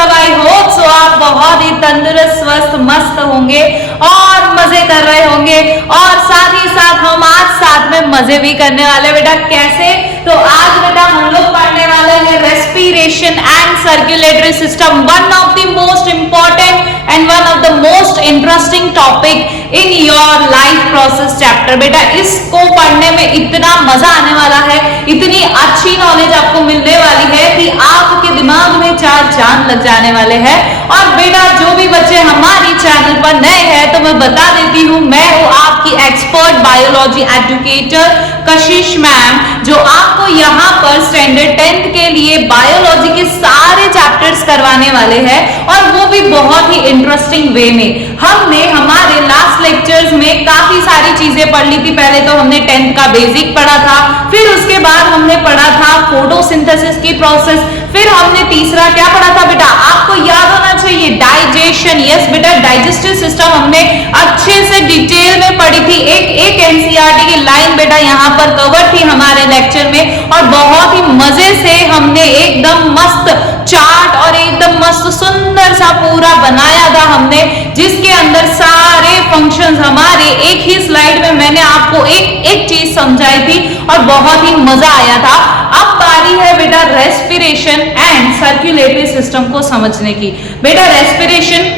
सब I hope so आप बहुत ही तंदुरुस्त स्वस्थ मस्त होंगे और मजे कर रहे होंगे और साथ ही साथ हम आज साथ में मजे भी करने वाले। बेटा कैसे? तो आज बेटा हम लोग पढ़ने वाले हैं respiration and circulatory system, one of the most important and one of the most interesting topic in your life process chapter. बेटा इसको पढ़ने में इतना मजा आने वाला है, इतनी अच्छी नॉलेज आपको मिलने वाली है कि आपके दिमाग में चार चांद लग जाने वाले हैं। और बेटा जो भी बच्चे हमारी चैनल पर नए हैं तो मैं बता देती हूँ, मैं हूँ आपकी एक्सपर्ट बायोलॉजी एजुकेटर कशिश मैम, जो आपको यहाँ पर स्टैंडर्ड 10th के लिए बायोलॉजी के सारे चैप्टर्स करवाने वाले हैं और वो भी बहुत ही इंटरेस्टिंग वे में। हमने हमारे लास्ट लेक्चर्स में काफी सारी चीजें पढ़ ली थी। पहले तो हमने 10th का बेसिक पढ़ा था, फिर उसके बाद हमने पढ़ा था फोटोसिंथेसिस की प्रोसेस, फिर हमने तीसरा क्या पढ़ा था बेटा, आपको याद होना चाहिए, डाइजेशन। यस बेटा, डाइजेस्टिव सिस्टम हमने अच्छे से डिटेल में पढ़ी थी। एक एनसीईआरटी की लाइन बेटा यहाँ पर कवर थी हमारे लेक्चर में और बहुत ही मजे से हमने एकदम मस्त चार्ट और एकदम मस्त सुंदर सा पूरा बनाया था हमने, जिसके अंदर सारे फंक्शंस हमारे एक ही स्लाइड में मैंने आपको एक चीज समझाई थी और बहुत ही मजा आया था। अब बारी है बेटा रेस्पिरेशन एंड सर्कुलेटरी सिस्टम को समझने की। बेटा रेस्पिरेशन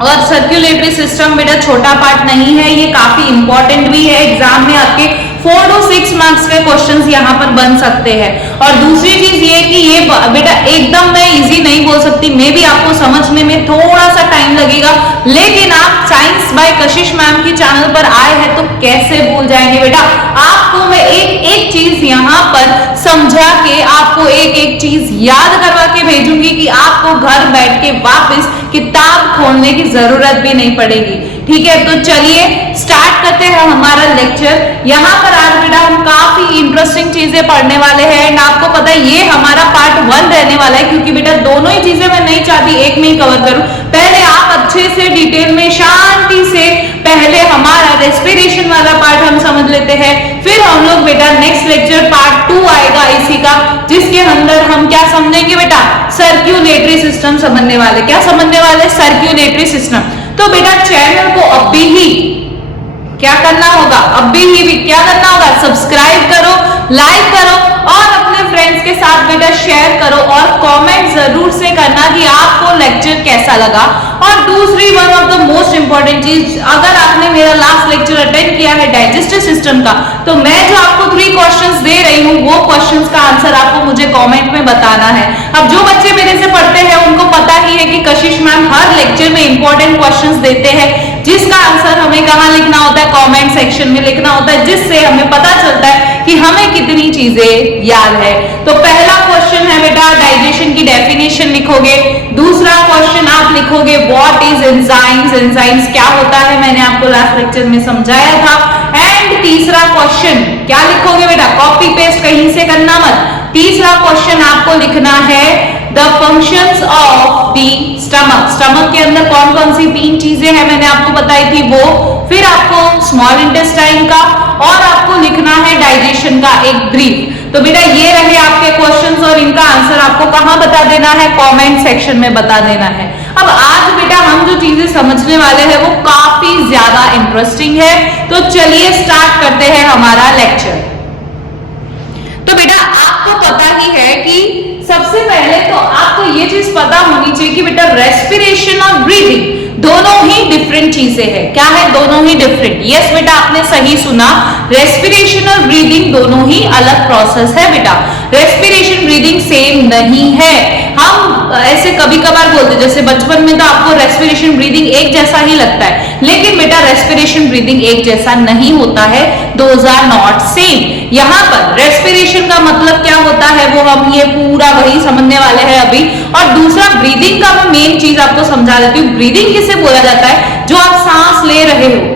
और सर्कुलेटरी सिस्टम बेटा छोटा पार्ट नहीं है, ये काफी इंपॉर्टेंट भी है। एग्जाम में आपके 4 to 6 मार्क्स के क्वेश्चंस यहाँ पर बन सकते हैं। और दूसरी चीज ये कि ये बेटा एकदम मैं इजी नहीं बोल सकती, मे भी आपको समझने में थोड़ा सा टाइम लगेगा, लेकिन आप साइंस बाय कशिश मैम की चैनल पर आए हैं तो कैसे भूल जाएंगे बेटा। आपको मैं एक चीज यहाँ पर समझा के आपको एक चीज याद करवा के भेजूंगी कि आपको घर बैठ के वापस किताब खोलने की जरूरत भी नहीं पड़ेगी। ठीक है, तो चलिए स्टार्ट करते हैं हमारा लेक्चर। यहाँ पर आज बेटा हम काफी इंटरेस्टिंग चीजें पढ़ने वाले हैं एंड आपको पता है ये हमारा पार्ट 1 रहने वाला है, क्योंकि बेटा दोनों ही चीजें मैं नहीं चाहती एक में ही कवर करूं। पहले आप अच्छे से डिटेल में शांति से पहले हमारा रेस्पिरेशन वाला पार्ट हम समझ लेते हैं, फिर हम लोग बेटा नेक्स्ट लेक्चर पार्ट 2 आएगा इसी का, जिसके अंदर हम क्या समझेंगे बेटा, सर्कुलेटरी सिस्टम समझने वाले। क्या समझने वाले? Circulatory system. तो बेटा चैनल को अभी ही क्या करना होगा, अभी ही क्या करना होगा, सब्सक्राइब करो, लाइक करो और अपने फ्रेंड्स के साथ बेटा शेयर करो और कमेंट जरूर से करना कि आपको लेक्चर कैसा लगा। और दूसरी one of the most important चीज, अगर आपने मेरा लास्ट लेक्चर अटेंड किया है डाइजेस्टिव सिस्टम का, तो मैं जो आपको 3 क्वेश्चंस दे रही हूँ वो क्वेश्चंस का आंसर आपको मुझे कमेंट में बताना है। अब जो बच्चे मेरे से पढ़ते हैं उनको पता ही है कि कशिश मैम हर लेक्चर में इंपॉर्टेंट क्वेश्चंस देते हैं, जिसका आंसर हमें कहाँ लिखना होता है, कमेंट सेक्शन में लिखना होता है, जिससे हमें पता चलता है कि हमें कितनी चीजें याद है। तो पहला क्वेश्चन है बेटा डाइजेशन की डेफिनेशन लिखोगे। दूसरा क्वेश्चन आप लिखोगे व्हाट इज एंजाइम्स, एंजाइम्स क्या होता है, मैंने आपको लास्ट लेक्चर में समझाया था। एंड तीसरा क्वेश्चन क्या लिखोगे बेटा, कॉपी पेस्ट कहीं से करना मत। तीसरा क्वेश्चन आपको लिखना है the functions of the stomach, stomach के अंदर कौन कौन सी 3 चीजें हैं मैंने आपको बताई थी वो, फिर आपको स्मॉल इंटेस्टाइन का और आपको लिखना है डाइजेशन का एक ब्रीफ। तो बेटा ये रहे आपके क्वेश्चंस और इनका आंसर आपको कहां बता देना है, कमेंट सेक्शन में बता देना है। अब आज बेटा हम जो चीजें समझने वाले हैं वो काफी ज्यादा इंटरेस्टिंग है, तो चलिए स्टार्ट करते हैं हमारा लेक्चर। तो बेटा आपको पता ही है कि सबसे पहले तो आपको ये चीज पता होनी चाहिए कि बेटा रेस्पिरेशन और ब्रीदिंग दोनों ही डिफरेंट चीजें हैं। क्या है? दोनों ही डिफरेंट। यस बेटा आपने सही सुना, रेस्पिरेशन और ब्रीदिंग दोनों ही अलग प्रोसेस है बेटा। रेस्पिरेशन ब्रीदिंग सेम नहीं है। हम ऐसे कभी कभार बोलते, जैसे बचपन में तो आपको रेस्पिरेशन ब्रीदिंग एक जैसा ही लगता है, लेकिन बेटा रेस्पिरेशन ब्रीदिंग एक जैसा नहीं होता है, दोज आर नॉट सेम। यहाँ पर रेस्पिरेशन का मतलब क्या होता है वो हम ये पूरा वही समझने वाले हैं अभी। और दूसरा ब्रीदिंग का मैं मेन चीज आपको समझा देती हूँ। ब्रीदिंग किसे बोला जाता है? जो आप सांस ले रहे हो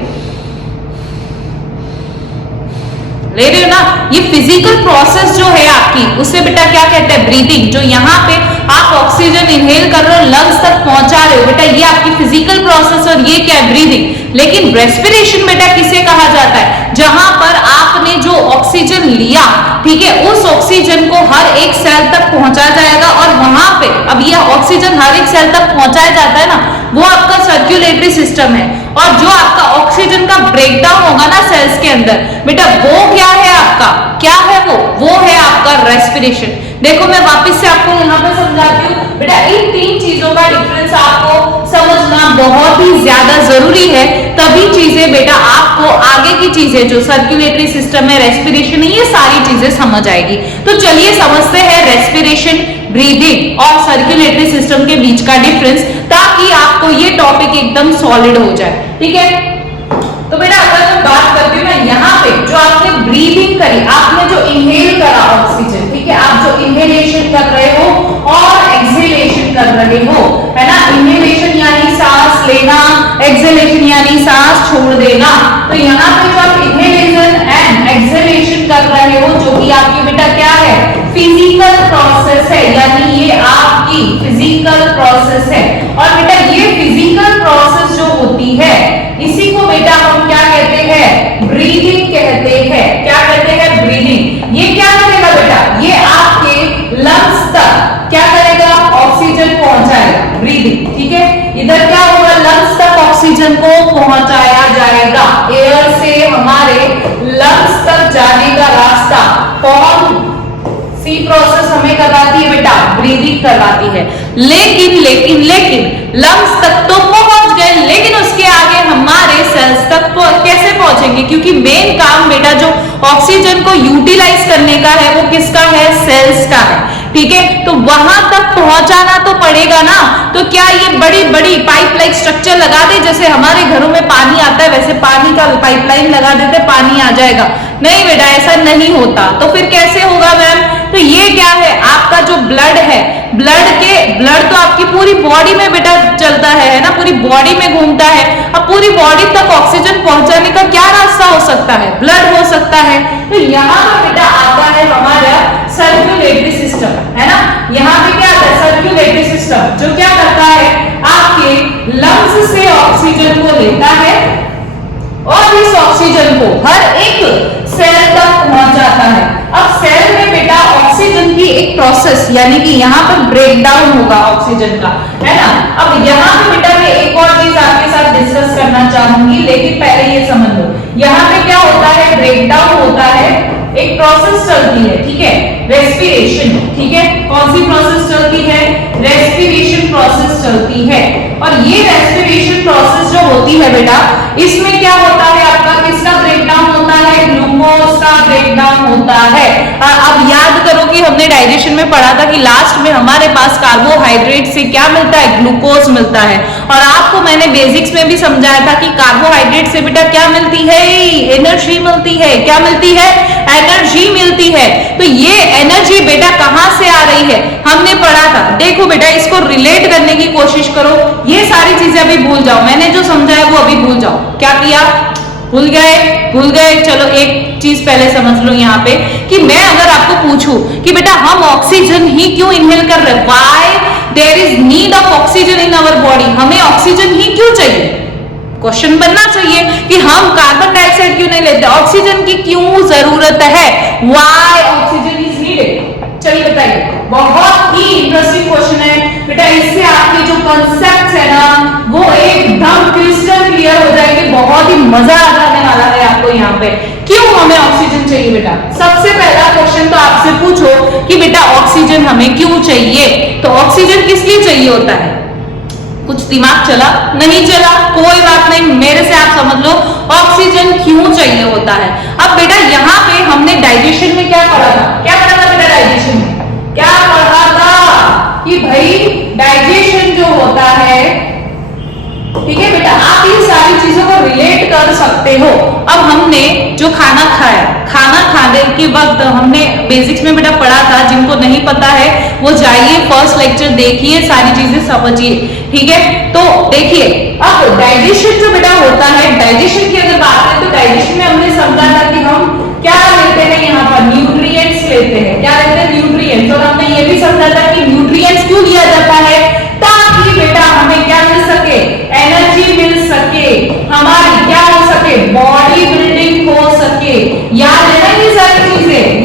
ना, ये फिजिकल प्रोसेस जो है आपकी, उसे बेटा क्या कहते हैं, ब्रीदिंग। जो यहाँ पे आप ऑक्सीजन इनहेल कर रहे हो, लंग्स तक पहुंचा रहे हो, बेटा ये आपकी फिजिकल प्रोसेस और ये क्या है, ब्रीदिंग। लेकिन रेस्पिरेशन बेटा किसे कहा जाता है? जहां पर आपने जो ऑक्सीजन लिया, ठीक है, उस ऑक्सीजन को हर एक सेल तक पहुंचाया जाएगा और वहां पे अब ये ऑक्सीजन हर एक सेल तक पहुंचाया जाता है ना, वो आपका सर्कुलेटरी सिस्टम है। और जो आपका ऑक्सीजन का ब्रेकडाउन होगा ना सेल्स के अंदर, बेटा वो क्या है आपका, क्या है वो है आपका रेस्पिरेशन। देखो मैं वापस से आपको यहाँ पे समझाती हूँ बेटा, इन तीन चीजों का डिफरेंस आपको समझना बहुत ही ज्यादा जरूरी है, तभी चीजें बेटा आपको आगे की चीजें जो सर्कुलेटरी सिस्टम है, रेस्पिरेशन है, ये सारी चीजें समझ आएगी। तो चलिए समझते हैं रेस्पिरेशन, ब्रीदिंग और सर्कुलेटरी सिस्टम के बीच का डिफरेंस, ताकि आपको ये टॉपिक एकदम सॉलिड हो जाए, ठीक है। तो बेटा अगर मैं बात करती हूँ ना, यहाँ पे जो आपने ब्रीदिंग करी, आपने जो इनहेल करा ऑक्सीजन, ठीक है, आप जो इनहेलेशन कर रहे हो और एक्सहेलेशन कर रहे हो, है ना, इनहेलेशन यानी सांस लेना, एक्सहेलेशन यानी सांस छोड़ देना। तो यहाँ पे जो आप इनहेलेशन एंड एक्सहेलेशन कर रहे हो, जो कि आपकी बेटा क्या है, फिजिकल प्रोसेस है, यानी ये आपकी फिजिकल प्रोसेस है। और बेटा ये फिजिकल प्रोसेस जो होती है, इसी को बेटा हम क्या कहते हैं, ब्रीदिंग कहते हैं। क्या कहते हैं, ब्रीदिंग। ये क्या करेगा बेटा, ये आपके लंग्स तक क्या करेगा, ऑक्सीजन पहुंचाएगा, ब्रीदिंग, ठीक है। इधर क्या होगा, लंग्स तक ऑक्सीजन को पहुंचाया जाएगा, एयर से हमारे लंग्स तक जाने का रास्ता कौन सी प्रोसेस हमें करवाती है बेटा, ब्रीदिंग करवाती है। लेकिन लंग्स तक तो पहुंच गए, लेकिन उसके आगे हमारे सेल्स तक कैसे पहुंचेंगे, क्योंकि मेन काम बेटा जो ऑक्सीजन को यूटिलाइज करने का है, वो किसका है, सेल्स का है, ठीक है। तो वहां तक पहुंचाना तो पड़ेगा ना। तो क्या ये बड़ी बड़ी पाइप लाइक स्ट्रक्चर लगा दे, जैसे हमारे घरों में पानी आता है वैसे पानी का पाइपलाइन लगा देते, पानी आ जाएगा? नहीं बेटा, ऐसा नहीं होता। तो फिर कैसे होगा मैम? तो ये क्या है, आपका जो ब्लड है, ब्लड तो आपकी पूरी बॉडी में बेटा चलता है ना, पूरी बॉडी में घूमता है। अब पूरी बॉडी तक ऑक्सीजन पहुंचाने का क्या रास्ता हो सकता है, ब्लड हो सकता है। तो यहाँ पर बेटा आता है हमारा सर्कुलेटरी सिस्टम, है ना। यहाँ पे क्या आता है, सर्कुलेटरी सिस्टम, जो क्या करता है, आपके लंग्स से ऑक्सीजन को लेता है और इस ऑक्सीजन को हर एक सेल तक पहुंचाता है। अब सेल में बेटा ऑक्सीजन की एक प्रोसेस, यानी कि यहाँ पर ब्रेकडाउन होगा ऑक्सीजन का, है ना। अब यहाँ पे बेटा मैं एक और चीज आपके साथ डिस्कस करना चाहूंगी, लेकिन पहले ये समझ लो, यहाँ पे क्या होता है, ब्रेकडाउन होता है, एक प्रोसेस चलती है, ठीक है, रेस्पिरेशन, ठीक है। कौन सी प्रोसेस चलती है, रेस्पिरेशन प्रोसेस चलती है। और ये रेस्पिरेशन प्रोसेस जो होती है बेटा, इसमें क्या होता है, आपका किसका ब्रेकडाउन होता है, ग्लूकोज का ब्रेकडाउन होता है। अब याद करो कि हमने डाइजेशन में पढ़ा था कि लास्ट में हमारे पास कार्बोहाइड्रेट से क्या मिलता है, ग्लूकोज मिलता है। और आपको मैंने बेसिक्स में भी समझाया था कि कार्बोहाइड्रेट से बेटा क्या मिलती है, एनर्जी मिलती है। क्या मिलती है, एनर्जी मिलती है। तो ये एनर्जी बेटा कहां से आ रही है, हमने पढ़ा था। देखो बेटा, इसको रिलेट करने की कोशिश करो, ये सारी चीजें अभी भूल जाओ, मैंने जो समझाया वो अभी भूल जाओ। क्या किया, भूल गए। चलो एक चीज पहले समझ लो यहाँ पे, कि मैं अगर आपको पूछूं कि बेटा हम ऑक्सीजन ही क्यों इनहेल कर रहे हैं, why there is need of oxygen in our body, हमें ऑक्सीजन ही क्यों चाहिए, क्वेश्चन बनना चाहिए कि हम कार्बन डाइऑक्साइड क्यों नहीं लेते, ऑक्सीजन की क्यों जरूरत है, व्हाई ऑक्सीजन इज नीडेड। चलिए बताइए, बहुत ही इंटरेस्टिंग क्वेश्चन है बेटा, इससे आपके जो कॉन्सेप्ट्स है ना वो एकदम क्रिस्टल क्लियर हो जाएंगे, बहुत ही मजा आ जाने वाला है आपको यहाँ पे। क्यों हमें ऑक्सीजन चाहिए बेटा, सबसे पहला क्वेश्चन तो आपसे पूछो कि बेटा ऑक्सीजन हमें क्यों चाहिए। तो ऑक्सीजन किस लिए चाहिए होता है, कुछ दिमाग चला, नहीं चला, कोई बात नहीं, मेरे से आप समझ लो ऑक्सीजन क्यों चाहिए होता है। अब बेटा यहाँ पे हमने डाइजेशन में क्या पढ़ा था, क्या पढ़ा था बेटा, डाइजेशन में क्या पढ़ा था कि भाई डाइजेशन जो होता है, ठीक है बेटा, आप इन सारी चीजों को रिलेट कर सकते हो। अब हमने जो खाना खाया, खाना खाने के वक्त हमने बेसिक्स में बेटा पढ़ा था, जिनको नहीं पता है वो जाइए फर्स्ट लेक्चर देखिए, सारी चीजें समझिए, ठीक है। तो देखिए, अब डाइजेशन जो बेटा होता है, डाइजेशन की अगर बात करें तो डाइजेशन में हमने समझा था कि हम क्या लेते हैं, यहाँ पर न्यूट्रिएंट्स लेते हैं। क्या लेते हैं, न्यूट्रिएंट्स। और हमने ये भी समझा था कि न्यूट्रिएंट्स क्यों लिया जाता है, ताकि बेटा हमें क्या मिल सके, एनर्जी मिल सके, हमारी क्या हो सके, बॉडी बिल्डिंग हो सके। याद है ना ये सारी चीजें,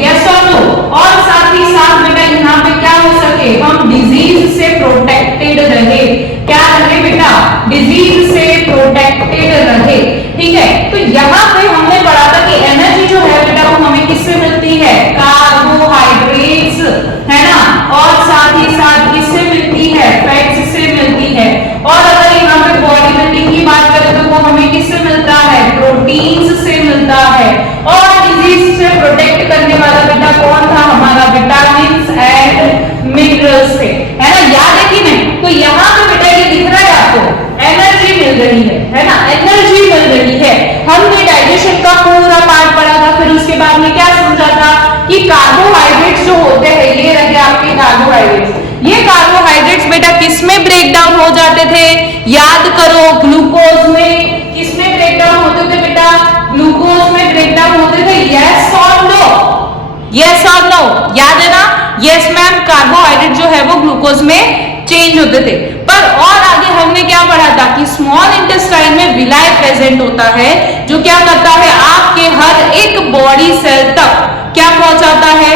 कार्बोहाइड्रेट जो है वो ग्लूकोज में चेंज होते थे। पर और आगे हमने क्या पढ़ा था कि स्मॉल इंटेस्टाइन में विलाय प्रेजेंट होता है, जो क्या करता है आपके हर एक बॉडी सेल तक क्या पहुंचाता है,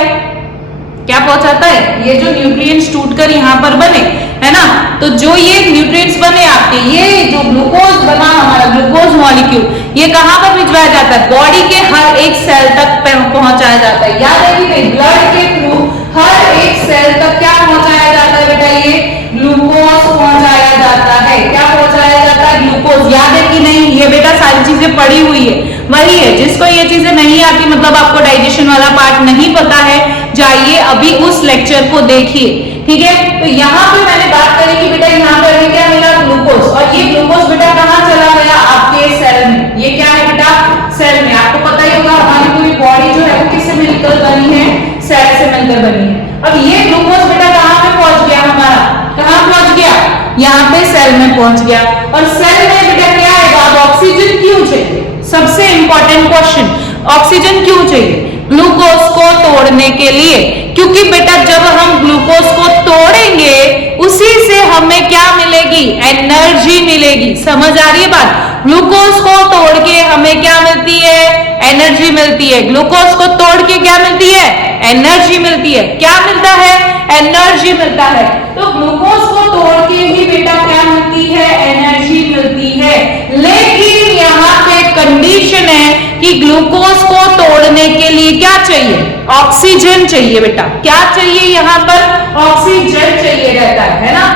क्या पहुंचाता है, ये जो न्यूट्रिएंट्स टूटकर यहाँ पर बने, है ना, तो जो ये न्यूट्रिएंट्स बने आपके, ये जो ग्लूकोज बना हमारा ग्लूकोज मॉलिक्यूल, ये कहाँ पर भिजवाया जाता है, बॉडी के हर एक सेल तक पहुंचाया जाता है। याद है कि ब्लड के थ्रू हर एक सेल तक क्या पहुंचाया जाता है बेटा, ये ग्लूकोज पहुंचाया जाता है। क्या पहुंचाया जाता है, ग्लूकोज। याद है कि नहीं, ये बेटा सारी चीजें पड़ी हुई है, वही है। जिसको ये चीजें नहीं आती, मतलब आपको डाइजेशन वाला पार्ट नहीं पता है, जाइए अभी उस लेक्चर को देखिए, ठीक है। तो यहाँ पे मैंने बात करी कि बेटा यहाँ पर हमें क्या मिला, ग्लूकोज, और ये ग्लूकोज बेटा कहाँ चला गया, आपके सेल में। ये क्या है बेटा, सेल में। आपको पता ही होगा हमारी पूरी बॉडी जो है वो किससे मिलकर बनी है, सेल से मिलकर बनी है। अब ये ग्लूकोज बेटा कहाँ पे पहुंच गया हमारा, कहाँ पहुंच गया, यहाँ पे सेल में पहुंच गया। और सेल में बेटा क्या आएगा, अब ऑक्सीजन क्यों चाहिए, सबसे इंपॉर्टेंट क्वेश्चन, ऑक्सीजन क्यों चाहिए, ग्लूकोज को तोड़ने के लिए। क्योंकि बेटा जब हम ग्लूकोज को तोड़ेंगे उसी से हमें क्या मिलेगी, एनर्जी मिलेगी। समझ आ रही है बात, ग्लूकोज को तोड़ के हमें क्या मिलती है, एनर्जी मिलती है। ग्लूकोज को तोड़ के क्या मिलती है, एनर्जी मिलती है। क्या मिलता है, एनर्जी मिलता है। तो ग्लूकोज को तोड़ के ही बेटा क्या मिलती है, एनर्जी मिलती है। लेकिन यहाँ पे कंडीशन है कि ग्लूकोज को तोड़ने के लिए क्या चाहिए, ऑक्सीजन चाहिए बेटा। क्या चाहिए, यहाँ पर ऑक्सीजन चाहिए रहता है ना।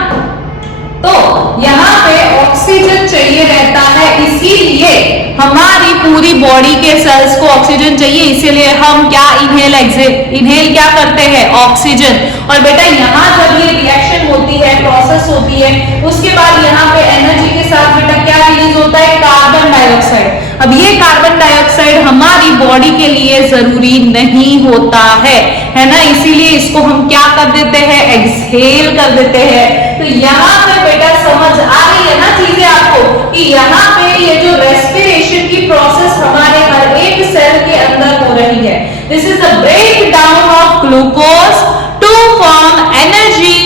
तो यहाँ पे ऑक्सीजन चाहिए रहता है, इसीलिए हमारी पूरी बॉडी के सेल्स को ऑक्सीजन चाहिए। इसीलिए हम क्या इनहेल इनहेल क्या करते हैं, ऑक्सीजन। और बेटा यहाँ जब ये रिएक्शन होती है, प्रोसेस होती है, उसके बाद यहाँ पे एनर्जी के साथ बेटा क्या रिलीज होता है, कार्बन डाइऑक्साइड। अब ये कार्बन डाइऑक्साइड हमारी बॉडी के लिए जरूरी नहीं होता है ना, इसीलिए इसको हम क्या कर देते हैं, एक्सहेल कर देते हैं। तो यहाँ पे बेटा समझ आ रही है ना चीजें आपको, कि यहाँ पे ये जो रेस्पिरेशन की प्रोसेस हमारे हर एक सेल के अंदर हो रही है। This is the break down of glucose to form energy,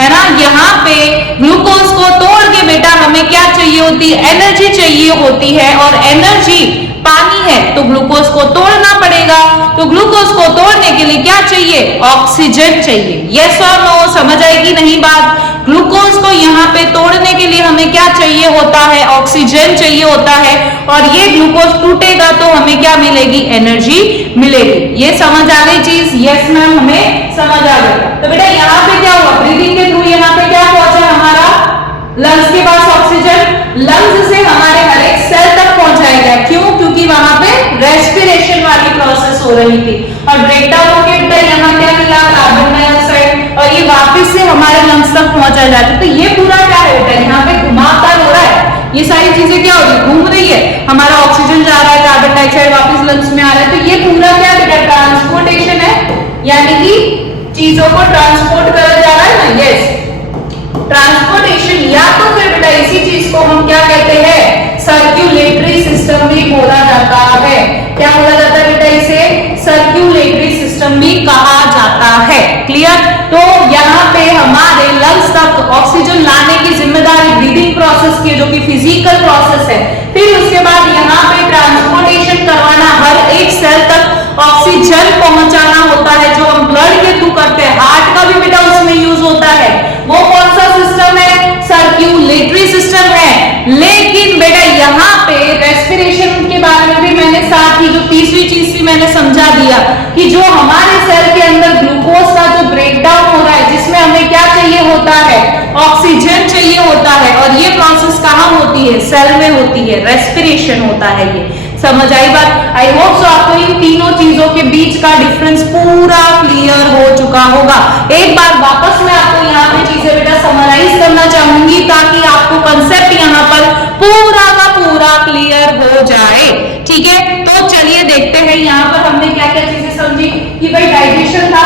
है ना। यहाँ पे ग्लूकोज को तोड़ के बेटा हमें क्या चाहिए होती है, एनर्जी चाहिए होती है। और एनर्जी पानी है तो ग्लूकोज को तोड़ना पड़ेगा। तो ग्लूकोज को तोड़ने के लिए क्या चाहिए, ऑक्सीजन चाहिए। यस और नो, समझ आएगी नहीं बात। ग्लूकोज को यहाँ पे तोड़ने के लिए हमें क्या चाहिए होता है, ऑक्सीजन चाहिए होता है। और ये ग्लूकोज टूटेगा तो हमें क्या मिलेगी, एनर्जी मिलेगी। ये समझ आ गई चीज, यस मैम, हमें समझ आ गया। तो बेटा यहाँ पे क्या हुआ, ब्रीदिंग के थ्रू यहाँ पे क्या पहुंचा हमारा, लंग्स के पास ऑक्सीजन, लंग्स से हमारे हर एक सेल तक पहुंचाया गया। क्यों, क्योंकि वहां पे रेस्पिरेशन वाली प्रोसेस हो रही थी। और ब्रेकडाउन होके बेटा यहाँ क्या मिला, कार्बन डाइऑक्साइड, और ये वापस से हमारे लंग्स तक पहुंचाया जाता है। तो ये पूरा क्या है बेटा, यहाँ पे घुमावदार हो रहा है। ये सारी चीजें क्या हो रही है, घूम रही है। हमारा ऑक्सीजन जा रहा है, कार्बन डाइऑक्साइड वापस लंग्स में आ रहा है। तो ये पूरा क्या बेटा, ट्रांसपोर्टेशन है, यानी कि चीजों को ट्रांसपोर्ट करा जा रहा है ना। यस, ट्रांसपोर्टेशन, या तो फिर बेटा इसी चीज को हम क्या कहते हैं, सर्क्यूलेटरी सिस्टम भी बोला जाता है। क्या बोला जाता है बेटा, इसे सर्क्यूलेटरी सिस्टम भी कहा जाता है। क्लियर। तो यहाँ पे हमारे लंग्स तक ऑक्सीजन लाने की जिम्मेदारी ब्रीदिंग प्रोसेस की, जो कि फिजिकल प्रोसेस है। फिर उसके बाद यहाँ पे ट्रांसपोर्टेशन करवाना, हर एक सेल तक ऑक्सीजन पहुंचाना होता है, जो हम ब्लड के थ्रू करते हैं। हार्ट का भी बेटा उसमें यूज होता है। वो कौन सा सिस्टम है, सर्क्यूलेटरी सिस्टम है। लेकिन बेटा यहाँ पे रेस्पिरेशन के बारे में भी मैंने साथ ही जो तीसरी चीज थी मैंने समझा दिया, कि जो हमारे सेल के अंदर ग्लूकोज का जो ब्रेकडाउन हो रहा है, जिसमें हमें क्या चाहिए होता है, ऑक्सीजन चाहिए होता है। और ये प्रोसेस कहाँ होती है, सेल में होती है, रेस्पिरेशन होता है। ये समझ आई बात। आई होप सो आपको इन तीनों चीजों के बीच का डिफरेंस पूरा क्लियर हो चुका होगा। एक बार वापस मैं आपको यहाँ पे चीजें बेटा समराइज करना चाहूंगी, ताकि आपको कंसेप्ट यहाँ पर पूरा का पूरा क्लियर हो जाए। ठीक है, तो चलिए देखते हैं यहाँ पर हमने क्या क्या चीजें समझी। कि भाई डाइजेशन था,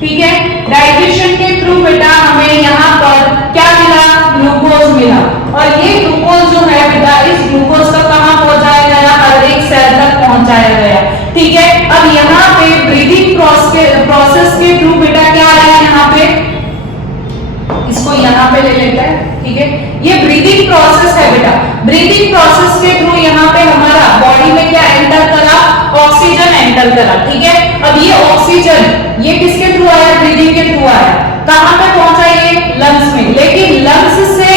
ठीक है, डाइजेशन के थ्रू बेटा हमें यहाँ पर क्या मिला, ग्लूकोज मिला। और ये ग्लूकोज जो है बेटा, इस ग्लूकोज का कहाँ पहुंचाया गया, हर एक सेल तक पहुंचाया गया। ठीक है, अब यहाँ पे ब्रीदिंग प्रोसेस के थ्रू बेटा क्या आया, पे ले लेते हैं, ठीक है। ये ब्रीदिंग प्रोसेस है बेटा, ब्रीदिंग प्रोसेस के थ्रू यहाँ पे हमारा बॉडी में क्या एंटर करा, ऑक्सीजन एंटर करा, ठीक है। अब ये ऑक्सीजन ये किसके थ्रू आया, ब्रीदिंग के थ्रू आया, कहां पे पहुंचा, ये लंग्स में। लेकिन लंग्स से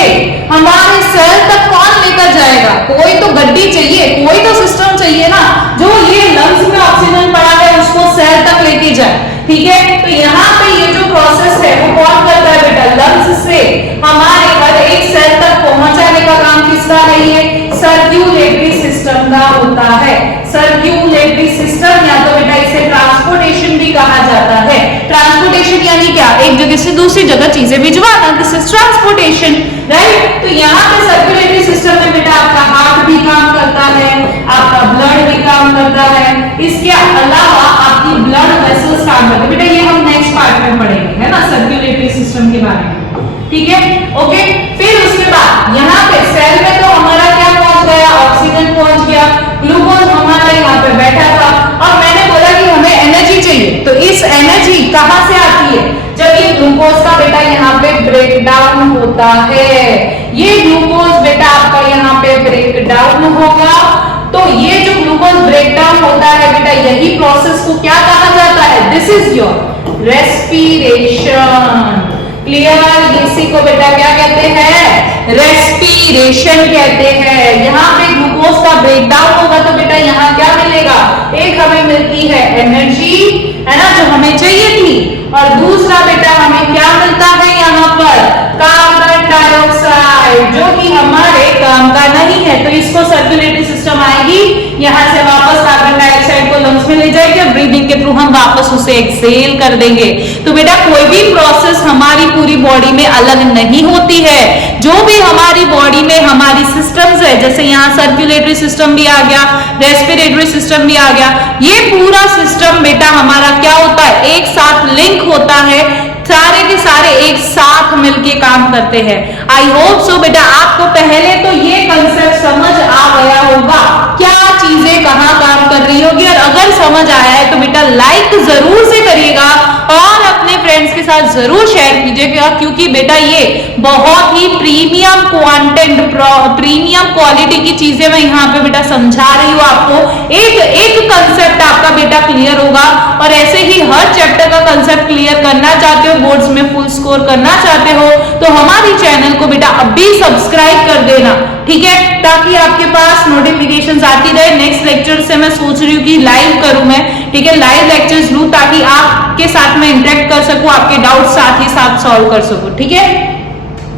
हमारे सेल तक कौन लेकर जाएगा, कोई तो गड्डी चाहिए, कोई तो सिस्टम चाहिए ना, जो ये लंग्स में ऑक्सीजन पड़ा है उसको सेल तक लेके जाए, ठीक है। तो यहाँ पे ये जो प्रोसेस है वो कौन करता है बेटा, लंग्स से हमारे हर एक सेल तक पहुंचाने का काम किसका है, ये सर्क्यूलेटरी सिस्टम का होता है। सर्क्यूलेटरी सिस्टम या तो बेटा इसे ट्रांसपोर्टेशन भी कहा जाता है। ट्रांसपोर्टेशन यानी क्या, एक जगह से दूसरी जगह चीजें भिजवाना, दिस इज ट्रांसपोर्टेशन, राइट। तो यहाँ पे सर्क्यूलेटरी सिस्टम में बेटा आपका हार्ट भी काम करता है, आपका ब्लड भी काम करता है, इसके अलावा आपकी ब्लड वेसल्स काम करते हैं। बेटा ये हम नेक्स्ट पार्ट में पढ़ेंगे, है ना, सर्क्यूलेटरी सिस्टम के बारे में, ठीक है, ओके। फिर उसके बाद यहाँ पे सेल में तो हमारा क्या पहुंच गया, ऑक्सीजन पहुंच गया, ग्लूकोज हमारा यहाँ पे बैठा था, और मैंने बोला कि हमें एनर्जी चाहिए। तो इस एनर्जी कहाँ से आती है, जब ये ग्लूकोज का बेटा यहाँ पे ब्रेक डाउन होता है, ये ग्लूकोज बेटा आपका यहाँ पे ब्रेक डाउन होगा, तो ये जो ग्लूकोज ब्रेक डाउन होता है बेटा, यही प्रोसेस को क्या कहा जाता है, this is your respiration, clear. इसी को बेटा क्या कहते हैं, रेस्पिरेशन कहते हैं। यहाँ पे ग्लूकोज का ब्रेकडाउन होगा तो बेटा यहाँ क्या मिलेगा, एक हमें मिलती है एनर्जी, है ना, जो हमें चाहिए थी, और दूसरा बेटा हमें क्या मिलता है यहाँ पर, कार्बन डाइऑक्साइड, जो कि हमारे काम का नहीं है। तो इसको सर्कुलेटरी सिस्टम आएगी, यहाँ से वापस कार्बन डाइऑक्साइड को लंग्स में ले जाएगी, और ब्रीदिंग के थ्रू हम वापस उसे एक्सहेल कर देंगे। तो बेटा कोई भी प्रोसेस हमारी पूरी बॉडी में अलग नहीं होती है, जो भी हमारी बॉडी में हमारी सिस्टम्स है, जैसे यहाँ सर्कुलेटरी सिस्टम भी आ गया, रेस्पिरेटरी सिस्टम भी आ गया, ये पूरा सिस्टम बेटा हमारा क्या होता है, एक साथ लिंक होता है, सारे के सारे एक साथ मिलके काम करते हैं। आई होप सो बेटा आपको पहले तो ये कंसेप्ट समझ आ गया होगा, क्या चीजें कहाँ काम कर रही होगी, और अगर समझ आया है तो बेटा लाइक जरूर से करिएगा और अपने फ्रेंड्स के साथ जरूर शेयर कीजिएगा, क्योंकि बेटा ये बहुत ही प्रीमियम कंटेंट, प्रीमियम क्वालिटी की चीजें मैं यहाँ पे बेटा समझा रही हूँ आपको। एक कंसेप्ट आपका बेटा क्लियर होगा, और ऐसे ही हर चैप्टर का कंसेप्ट क्लियर करना चाहते हो, बोर्ड्स में फुल स्कोर करना चाहते हो, तो हमारी चैनल को बेटा अभी सब्सक्राइब कर देना, ठीक है, ताकि आपके पास नोटिफिकेशंस आती रहे। नेक्स्ट लेक्चर से मैं सोच रही हूँ कि लाइव करूं मैं, ठीक है, लाइव लेक्चर्स लूं, ताकि आपके साथ में इंटरेक्ट कर सकूं, आपके डाउट साथ ही साथ सॉल्व कर सकूं, ठीक है।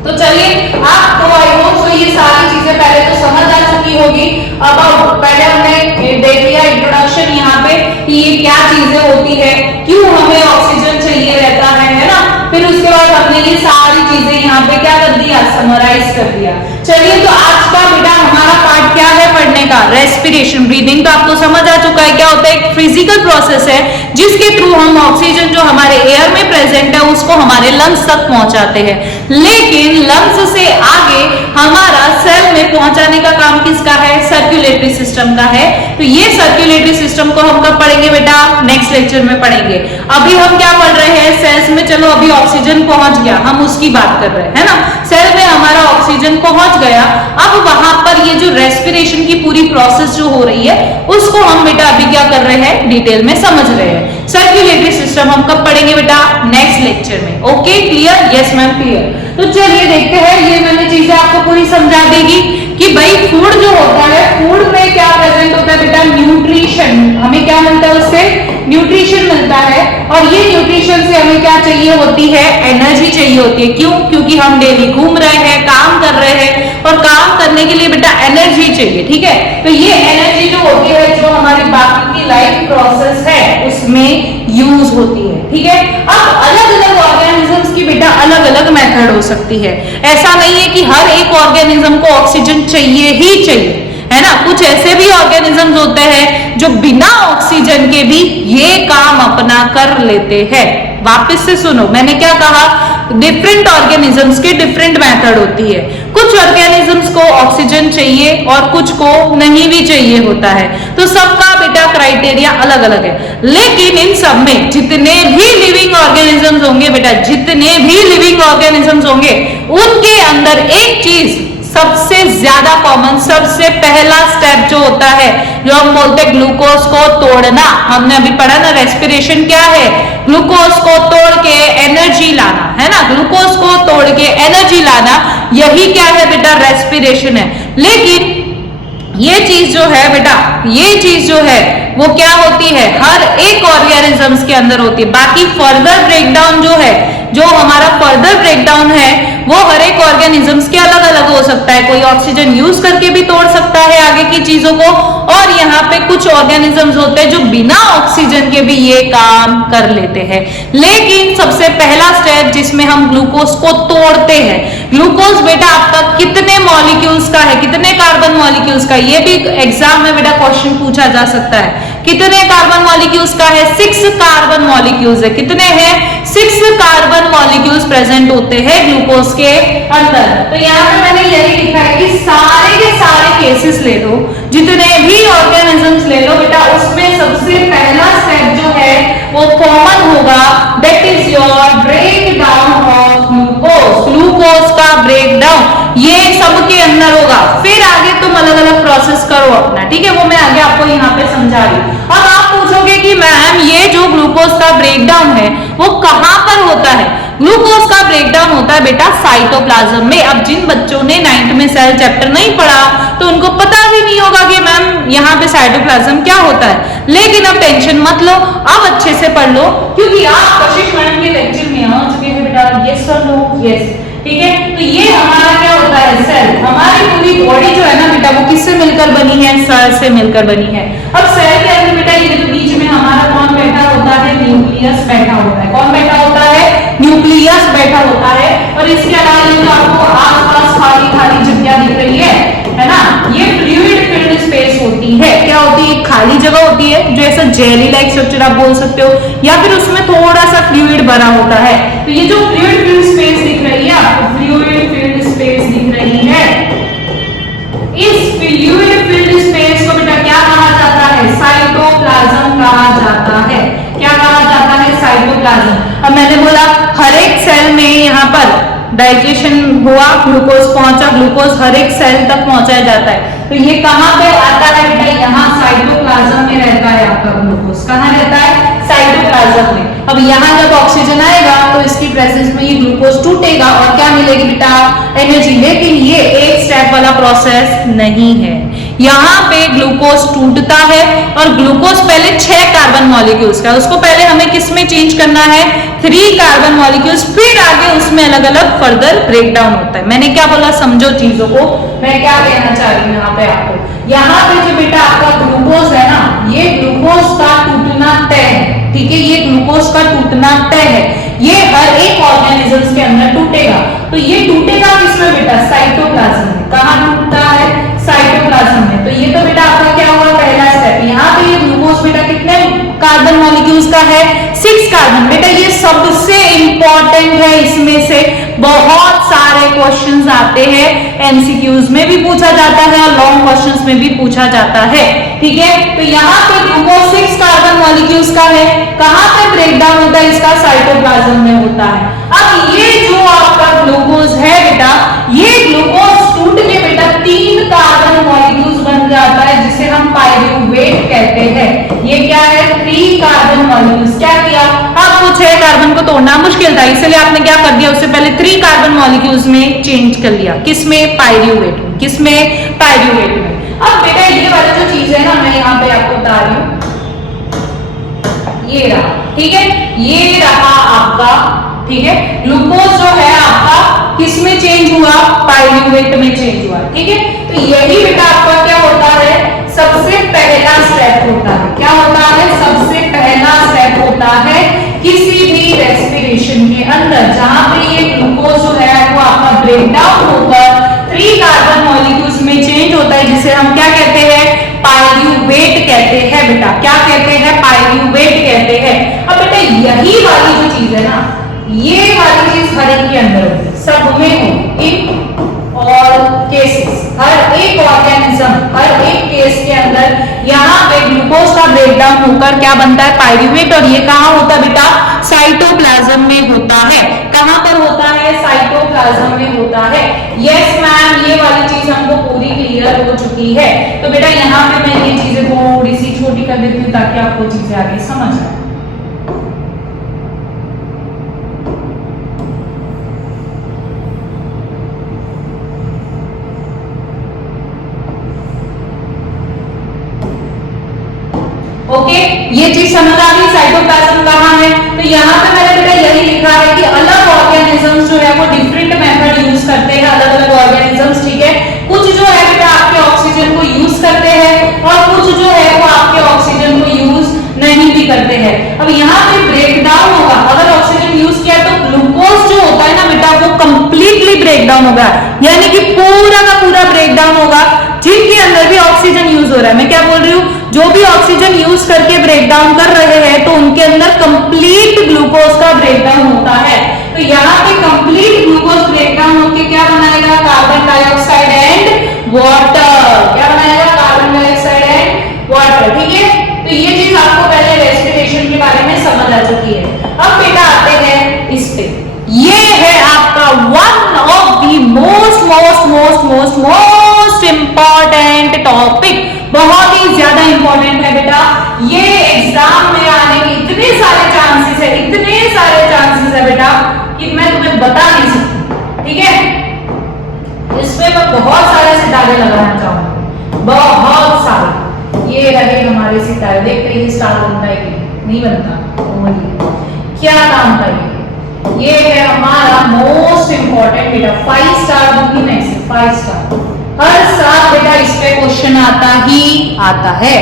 तो चलिए, आपको आई होप सो ये सारी चीजें पहले तो समझ आ चुकी होगी। अब पहले हमने देख लिया इंट्रोडक्शन यहाँ पे कि ये क्या चीजें होती है, क्यों हमें ऑक्सीजन चाहिए रहता है ना। फिर उसके बाद हमने ये सारी चीजें यहाँ पे क्या कर दिया, समराइज कर दिया। चलिए, तो आज का बेटा हमारा पार्ट क्या है पढ़ने का, रेस्पिरेशन, ब्रीदिंग तो आपको समझ आ चुका है क्या होता है, एक फिजिकल प्रोसेस है जिसके थ्रू हम ऑक्सीजन जो हमारे एयर में प्रेजेंट है उसको हमारे लंग्स तक पहुंचाते हैं। लेकिन लंग्स से आगे हमारा सेल में पहुंचाने का काम किसका है, सर्कुलेटरी सिस्टम का है। तो ये सर्कुलेटरी सिस्टम को हम कब पढ़ेंगे बेटा, नेक्स्ट लेक्चर में पढ़ेंगे। अभी हम क्या पढ़ रहे हैं, सेल्स में, चलो अभी ऑक्सीजन पहुंच गया, हम उसकी बात कर रहे हैं, है ना। सेल में हमारा ऑक्सीजन पहुंच गया, अब वहां पर ये जो रेस्पिरेशन की पूरी प्रोसेस जो हो रही है उसको हम बेटा अभी क्या कर रहे हैं, डिटेल में समझ रहे हैं। सर्कुलेटरी सिस्टम हम कब पढ़ेंगे बेटा, नेक्स्ट लेक्चर में। Okay, clear, yes ma'am, clear. तो चलिए देखते हैं, ये मैंने चीजें आपको पूरी समझा देगी कि भाई फूड जो होता है, फूड में क्या प्रेजेंट होता है बेटा, न्यूट्रिशन, हमें क्या मिलता है उससे, न्यूट्रिशन मिलता है, और ये न्यूट्रिशन से हमें क्या चाहिए होती है, एनर्जी चाहिए होती है। क्यों, क्योंकि हम डेली घूम रहे हैं, काम कर रहे हैं, और काम करने के लिए बेटा एनर्जी चाहिए, ठीक है। तो ये एनर्जी जो होती है, जो हमारी बाकी की लाइफ प्रोसेस है उसमें यूज होती है, ठीक है। अब अलग अलग ऑर्गेनिजम्स की बेटा अलग अलग मेथड हो सकती है, ऐसा नहीं है कि हर एक ऑर्गेनिज्म को ऑक्सीजन चाहिए ही चाहिए, है ना। कुछ ऐसे भी ऑर्गेनिजम्स होते हैं जो बिना ऑक्सीजन के भी ये काम अपना कर लेते हैं। वापस से सुनो, मैंने क्या कहा, डिफरेंट ऑर्गेनिजम्स के डिफरेंट मेथड होती है। कुछ ऑर्गेनिजम्स को ऑक्सीजन चाहिए और कुछ को नहीं भी चाहिए होता है। तो सबका बेटा क्राइटेरिया अलग अलग है, लेकिन इन सब में जितने भी लिविंग ऑर्गेनिजम्स होंगे बेटा, जितने भी लिविंग ऑर्गेनिजम्स होंगे उनके अंदर एक चीज सबसे ज्यादा कॉमन, सबसे पहला स्टेप जो होता है, जो हम बोलते हैं ग्लूकोज को तोड़ना। हमने अभी पढ़ा ना, रेस्पिरेशन क्या है, ग्लूकोज को तोड़ के एनर्जी लाना, है ना, ग्लूकोज को तोड़ के एनर्जी लाना, यही क्या है बेटा, रेस्पिरेशन है। लेकिन ये चीज जो है बेटा, ये चीज जो है वो क्या होती है, हर एक ऑर्गेनिजम्स के अंदर होती है। बाकी फर्दर ब्रेकडाउन जो है, जो हमारा फर्दर ब्रेकडाउन है वो हर एक ऑर्गेनिजम्स के अलग अलग हो सकता है। कोई ऑक्सीजन यूज करके भी तोड़ सकता है आगे की चीजों को, और यहाँ पे कुछ ऑर्गेनिजम्स होते हैं जो बिना ऑक्सीजन के भी ये काम कर लेते हैं। लेकिन सबसे पहला स्टेप जिसमें हम ग्लूकोज को तोड़ते हैं, ग्लूकोज बेटा आपका कितने मॉलिक्यूल्स का है, कितने कार्बन मॉलिक्यूल्स का, ये भी एग्जाम में बेटा क्वेश्चन पूछा जा सकता है। कितने कार्बन मॉलिक्यूल्स का है, 6 कार्बन मॉलिक्यूल्स है। कितने हैं, 6 कार्बन मॉलिक्यूल्स प्रेजेंट होते हैं ग्लूकोज के अंदर। तो यहाँ पे मैंने यही लिखा है कि सारे के सारे केसेस ले लो, जितने भी ऑर्गेनिजम्स ले लो बेटा, उसमें सबसे पहला स्टेप जो है वो कॉमन होगा, that is your break down of glucose. Glucose का ब्रेक डाउन ये सबके अंदर होगा। फिर आगे तुम अलग अलग प्रोसेस करो अपना, ठीक है, वो मैं आगे आपको यहाँ पे समझा रही हूँ। अब आप पूछोगे कि मैम ये जो ग्लूकोज का ब्रेकडाउन है वो कहाँ पर होता है। ग्लूकोज का ब्रेकडाउन होता है बेटा साइटोप्लाज्म में। अब जिन बच्चों ने 9th में सेल चैप्टर नहीं पढ़ा तो उनको पता भी नहीं होगा कि मैम यहाँ पे साइटोप्लाज्म क्या होता है। लेकिन अब टेंशन मत लो, अब अच्छे से पढ़ लो, क्योंकि आप कशिश मैडम के लेक्चर में आ चुके हैं बेटा। यस और नो, यस, ठीक है। तो ये हमारा क्या होता है, सेल। हमारी पूरी बॉडी जो है ना बेटा वो किससे मिलकर बनी है, सेल से मिलकर बनी है। अब सेल के अंदर बेटा ये जो बीच में हमारा कौन बैठा होता है, न्यूक्लियस बैठा होता है। कौन बैठा होता है, न्यूक्लियस बैठा होता है। और इसके अलावा जो आपको आसपास खाली खाली जगह दिख रही है ना, ये फ्लूइड फिल्ड स्पेस होती है। क्या होती है, खाली जगह होती है जो ऐसा जेली लाइक स्ट्रक्चर आप बोल सकते हो, या फिर उसमें थोड़ा सा फ्लूइड भरा होता है। तो ये जो फ्लूइड फिल्ड स्पेस दिख रही है आपको, फ्लूइड फिल्ड स्पेस दिख रही है, इस फ्लूइड फिल्ड स्पेस को बेटा क्या कहा जाता है, साइटोप्लाज्म कहा जाता है। क्या कहा जाता है, साइटोप्लाज्म। अब मैंने बोला हर एक सेल में यहाँ पर डाइजेशन हुआ, ग्लूकोज पहुंचा, ग्लूकोज हर एक सेल तक पहुंचाया जाता है। तो ये कहां पे आता है बेटा, यहाँ साइटोप्लाज्म में रहता है आपका ग्लूकोज। कहां रहता है, साइटोप्लाज्म में। अब यहाँ जब ऑक्सीजन आएगा तो इसकी प्रेजेंस में ये ग्लूकोज टूटेगा और क्या मिलेगी बेटा, एनर्जी। लेकिन ये एक स्टेप वाला प्रोसेस नहीं है। यहाँ पे ग्लूकोज टूटता है और ग्लूकोज पहले 6 कार्बन मॉलिक्यूल्स का, उसको पहले हमें किस में चेंज करना है, 3 कार्बन मॉलिक्यूल्स। फिर आगे उसमें अलग अलग फर्दर ब्रेकडाउन होता है। मैंने क्या बोला, समझो चीजों को, मैं क्या कहना चाह रही हूँ यहाँ पे आपको। यहाँ पे जो बेटा आपका ग्लूकोज है ना, ये ग्लूकोज का टूटना तय है, ठीक है, ये ग्लूकोज का टूटना तय है। ये हर एक ऑर्गेनिजम्स के अंदर टूटेगा। तो ये टूटेगा किसमें बेटा, साइटोप्लाज्म में। कहाँ टूटता है, साइटोप्लाज्म में। तो ये तो बेटा आपका क्या हुआ, पहला स्टेप। यहाँ पे ये ग्लूकोज बेटा कितने कार्बन मॉलिक्यूल्स का है, 6 कार्बन। बेटा ये सबसे इंपॉर्टेंट है, इसमें से बहुत सारे क्वेश्चंस आते हैं, एमसीक्यूज में भी पूछा जाता है और लॉन्ग क्वेश्चंस में भी पूछा जाता है, ठीक है। तो यहाँ पे ग्लूकोज 6 कार्बन मॉलिक्यूल्स का है। कहाँ पे ब्रेकडाउन होता है इसका, साइटोप्लाज्म में होता है। अब ये जो आपका ग्लूकोज है बेटा, ये ग्लूकोज टूट के बेटा 3 कार्बन मॉलिक्यूल्स बन जाता है, जिसे हम पायरूवेट कहते हैं। ये क्या है, 3 कार्बन मॉलिक्यूल्स। क्या किया, आपको 6 कार्बन को तोड़ना मुश्किल था, इसलिए आपने क्या कर दिया, उससे पहले 3 कार्बन मॉलिक्यूल्स में चेंज कर लिया। किसमें, पायरूवेट में। किसमें, पायरूवेट में। अब बेटा ये वाला जो चीज है ना, मैं यहाँ पे आपको बता रही हूँ, ये रहा, ठीक है, ये रहा आपका, ठीक है, ग्लूकोज जो है आपका किसमें चेंज हुआ, पायरूवेट में चेंज हुआ, ठीक है। तो यही बेटा आपका क्या होता है, सबसे पहला स्टेप होता है। क्या होता है, सबसे पहला स्टेप होता है किसी भी रेस्पिरेशन के अंदर, जहां पे ये ग्लूकोज जो है वो आपका ब्रेकडाउन होकर 3 कार्बन मॉलिक्यूल्स में चेंज होता है, जिसे हम क्या कहते हैं, पायरूवेट कहते हैं बेटा। क्या कहते हैं, पायरूवेट कहते हैं। अब बेटा यही वाली जो चीज है ना, ये वाली चीज हर एक के अंदर होगी, सब में हो, इन और केसेस, हर एक ऑर्गेनिज्म, हर एक केस के अंदर यहाँ पे ग्लूकोज का ब्रेकडाउन ब्रेक डाउन होकर क्या बनता है, पायरूवेट। और ये कहाँ होता है बेटा, साइटोप्लाज्म में होता है। कहां पर होता है, साइटोप्लाज्म में होता है। यस मैम, ये वाली चीज हमको पूरी क्लियर हो चुकी है। तो बेटा यहाँ पे मैं ये चीजें थोड़ी सी छोटी कर देती हूँ ताकि आपको चीजें आगे समझ आए। ओके, ये चीज समझ आ गई, साइटोप्लाज्म कहाँ है। तो यहाँ पे मैंने बेटा यही लिखा है कि अलग ऑर्गेनिजम्स जो है वो डिफरेंट मेथड यूज करते हैं, अलग अलग ऑर्गेनिजम्स, ठीक है। कुछ जो है बेटा आपके ऑक्सीजन को यूज करते हैं और कुछ जो है वो आपके ऑक्सीजन को यूज नहीं भी करते हैं। अब यहाँ पे ब्रेक डाउन होगा, अगर ऑक्सीजन यूज किया तो ग्लूकोज जो होता है ना बेटा वो कंप्लीटली ब्रेक डाउन होगा, यानी कि पूरा का पूरा ब्रेक डाउन होगा, जिनके अंदर भी ऑक्सीजन यूज हो रहा है। मैं क्या बोल रही हूँ, जो भी ऑक्सीजन यूज करके ब्रेक डाउन कर रहे हैं तो उनके अंदर कंप्लीट ग्लूकोज का ब्रेक डाउन होता है। तो यहाँ पे कंप्लीट ग्लूकोज ब्रेक डाउन होकर क्या बनाएगा, कार्बन डाइऑक्साइड एंड वाटर। क्या बनाएगा, कार्बन डाइऑक्साइड एंड वाटर, ठीक है। तो ये चीज आपको पहले रेस्पिरेशन के बारे में समझ आ चुकी है। अब बेटा आते हैं इस पे, ये है आपका one of the most important topic, बहुत ही ज्यादा इंपॉर्टेंट है बेटा। ये एग्जाम में आने के इतने सारे चांसेस है बेटा कि मैं तुम्हें बता नहीं सकती, ठीक है। इसमें मैं बहुत सारे सितारे लगाना चाहूंगी, बहुत सारे। ये रहे हमारे सितारे, देखते ही स्टार बनता है कि नहीं बनता, क्या नाम था ये है हमारा मोस्ट इंपॉर्टेंट बेटा। 5 स्टार दूंगी मैं इसे, 5 स्टार। हर साल बेटा इस पे क्वेश्चन आता ही आता है।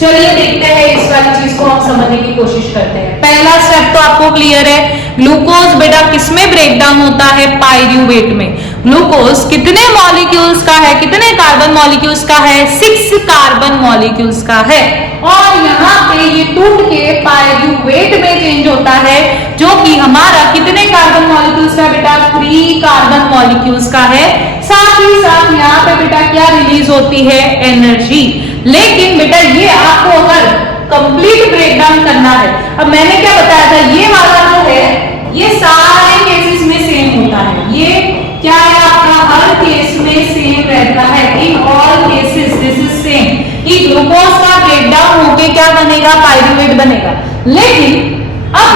चलिए देखते हैं, इस वाली चीज को हम समझने की कोशिश करते हैं। पहला स्टेप तो आपको क्लियर है, ग्लूकोज बेटा किसमें ब्रेक डाउन होता है, पायरूवेट में। ग्लूकोज कितने मॉलिक्यूल्स का है, कितने कार्बन मॉलिक्यूल्स का है, 6 कार्बन मॉलिक्यूल्स का है। और यहाँ पे ये टूट के पायरूवेट में चेंज होता है, जो कि हमारा कितने कार्बन मॉलिक्यूल्स का बेटा, 3 कार्बन मॉलिक्यूल्स का है। साथ ही साथ यहाँ पे बेटा क्या रिलीज होती है, एनर्जी। लेकिन बेटा ये आपको अगर कंप्लीट ब्रेकडाउन करना है, अब मैंने क्या बताया था, ये वाला जो है ये सारे केसेस में सेम होता है। ये क्या है आपका, हर केस में सेम रहता है, in all cases this is same, कि ग्लूकोज का ब्रेकडाउन होके क्या बनेगा, पायरूवेट बनेगा। लेकिन अब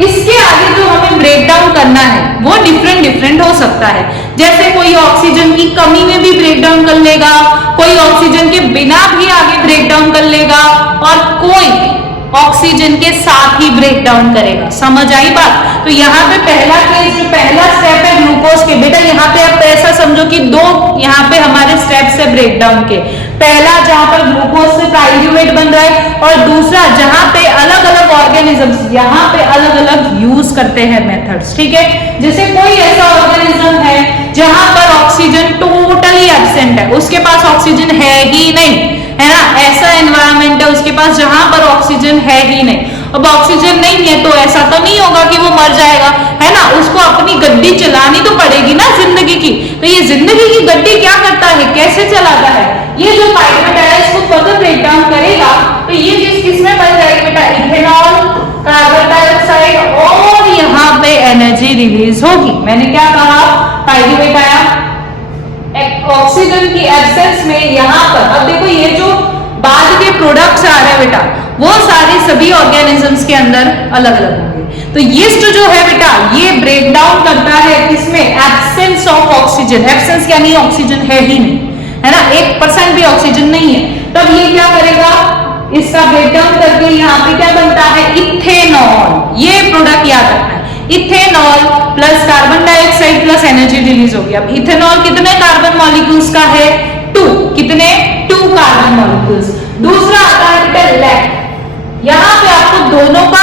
इसके आगे जो हमें ब्रेकडाउन करना है वो डिफरेंट हो सकता है। जैसे कोई ऑक्सीजन की कमी में भी ब्रेकडाउन कर लेगा, कोई ऑक्सीजन के बिना भी आगे ब्रेकडाउन कर लेगा, और कोई ऑक्सीजन के साथ ही ब्रेकडाउन करेगा। समझ आई बात। तो यहाँ पे पहला केस, जो पहला स्टेप है ग्लूकोज के, बेटा यहाँ पे आप ऐसा समझो कि 2 यहाँ पे हमारे स्टेप्स है ब्रेकडाउन के। पहला जहां पर ग्लूकोज से पायरूवेट बन रहा है, और दूसरा जहां पे अलग अलग ऑर्गेनिजम्स यहाँ पे अलग अलग यूज करते हैं मेथड्स, ठीक है। जैसे कोई ऐसा ऑर्गेनिज्म है जहां पर ऑक्सीजन टोटली एब्सेंट है, उसके पास ऑक्सीजन है ही नहीं, है ना। ऐसा एनवायरमेंट है उसके पास जहां पर ऑक्सीजन है ही नहीं। अब ऑक्सीजन नहीं है तो ऐसा तो नहीं होगा कि वो मर जाएगा, है ना। उसको अपनी गड्डी चलानी तो पड़ेगी ना जिंदगी की। तो ये जिंदगी की गड्डी क्या करता है, कैसे चलाता है, ये जो पायरूवेट है इसको फर्दर ब्रेकडाउन करेगा। तो ये चीज किसमें बन जाएगी बेटा, इथेनॉल, कार्बन डाइऑक्साइड, और यहाँ पे एनर्जी रिलीज होगी। मैंने क्या कहा, पायरूवेट आया, ऑक्सीजन की एब्सेंस में यहाँ पर, अब देखो ये जो बाद के प्रोडक्ट्स आ रहे हैं बेटा, वो सारे सभी ऑर्गेनिजम्स के अंदर अलग अलग होंगे। तो यीस्ट जो है बेटा ये ब्रेक डाउन करता है किसमें, एब्सेंस ऑफ ऑक्सीजन। एब्सेंस यानी ऑक्सीजन है ही नहीं, है ना, 1% भी ऑक्सीजन नहीं है। तब ये क्या करेगा, इसका ब्रेक डाउन करके यहाँ पे क्या बनता है, इथेनॉल। ये प्रोडक्ट याद रखना है, ethanol plus carbon dioxide plus energy release होगी। अब इथेनॉल कितने कार्बन मॉलिक्यूल्स का है, 2, कितने, 2 कार्बन मॉलिक्यूल्स। दूसरा आता है बेटा लैक। यहाँ पे आपको दोनों का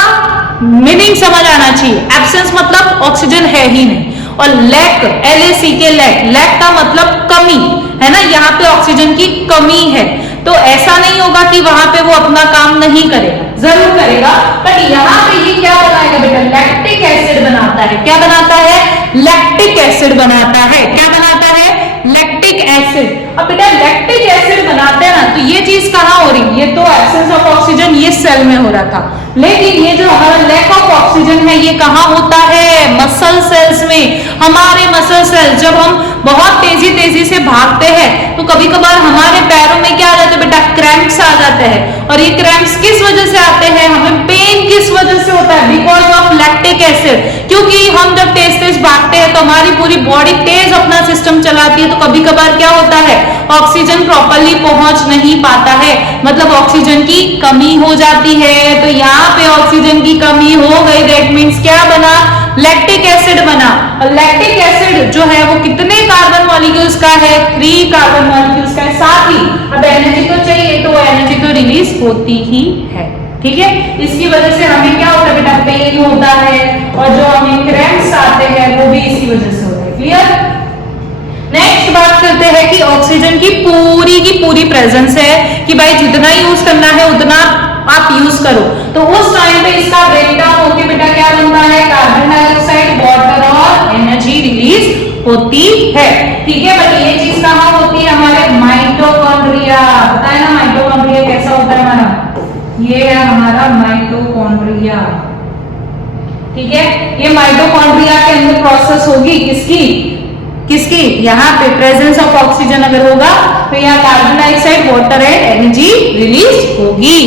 मीनिंग समझ आना चाहिए। एब्सेंस मतलब ऑक्सीजन है ही नहीं, और लैक, LACK, लैक का मतलब कमी, है ना। यहाँ पे ऑक्सीजन की कमी है, तो ऐसा नहीं होगा कि वहां पे वो अपना काम नहीं करेगा, जरूर करेगा। बट यहाँ पे ये क्या बनाएगा बेटा, लैक्टिक एसिड बनाता है। क्या बनाता है, लैक्टिक एसिड बनाता है। क्या बनाता है, लैक्टिक एसिड। अब बेटा लैक्टिक एसिड बनाते हैं ना, तो ये चीज कहाँ हो रही, ये तो एब्सेंस ऑफ ऑक्सीजन ये सेल में हो रहा था, लेकिन ये जो हमारा लैक ऑफ ऑक्सीजन है ये कहाँ होता है, मसल सेल्स में। हमारे मसल सेल्स जब हम बहुत तेजी से भागते हैं तो कभी कभार हमारे पैरों में क्या आ जाता है बेटा, क्रैम्प्स आ जाते हैं। और ये क्रैम्प्स किस वजह से आते हैं, हमें पेन किस वजह से होता है, बिकॉज ऑफ लैक्टिक एसिड। क्योंकि हम जब तेज भागते हैं तो हमारी पूरी बॉडी तेज अपना सिस्टम चलाती है, तो कभी कभार क्या होता है, ऑक्सीजन प्रॉपर्ली पहुंच नहीं पाता है, मतलब ऑक्सीजन की कमी हो जाती है। तो यहाँ पे ऑक्सीजन की कमी हो गई, दैट मीन्स क्या बना, लैक्टिक एसिड बना। और लैक्टिक एसिड जो है वो कितने कार्बन मॉलिक्यूल्स का है, 3 कार्बन मॉलिक्यूल्स का है। साथ ही अब एनर्जी तो चाहिए, तो एनर्जी तो रिलीज होती ही है, ठीक है। इसकी वजह से हमें क्या होता है बेटा, पेन होता है, और जो हमें क्रैम्प्स आते हैं वो भी इसी वजह से होता है। क्लियर। नेक्स्ट बात करते हैं कि ऑक्सीजन की पूरी प्रेजेंस है कि भाई जितना यूज करना है उतना आप यूज करो। तो उस टाइम पे इसका ब्रेकडाउन होके बेटा क्या बनता है, कार्बन डाइऑक्साइड, वाटर और एनर्जी रिलीज होती है, ठीक है। बट ये चीज कहाँ होती है, हमारे माइटोकॉन्ड्रिया। पता है ना माइटोकॉन्ड्रिया कैसा होता है हमारा, ये है हमारा माइटोकॉन्ड्रिया, ठीक है। ये माइटोकॉन्ड्रिया के अंदर प्रोसेस होगी किसकी यहाँ पे प्रेजेंस ऑफ ऑक्सीजन अगर होगा तो यहाँ carbon dioxide, water and energy release होगी।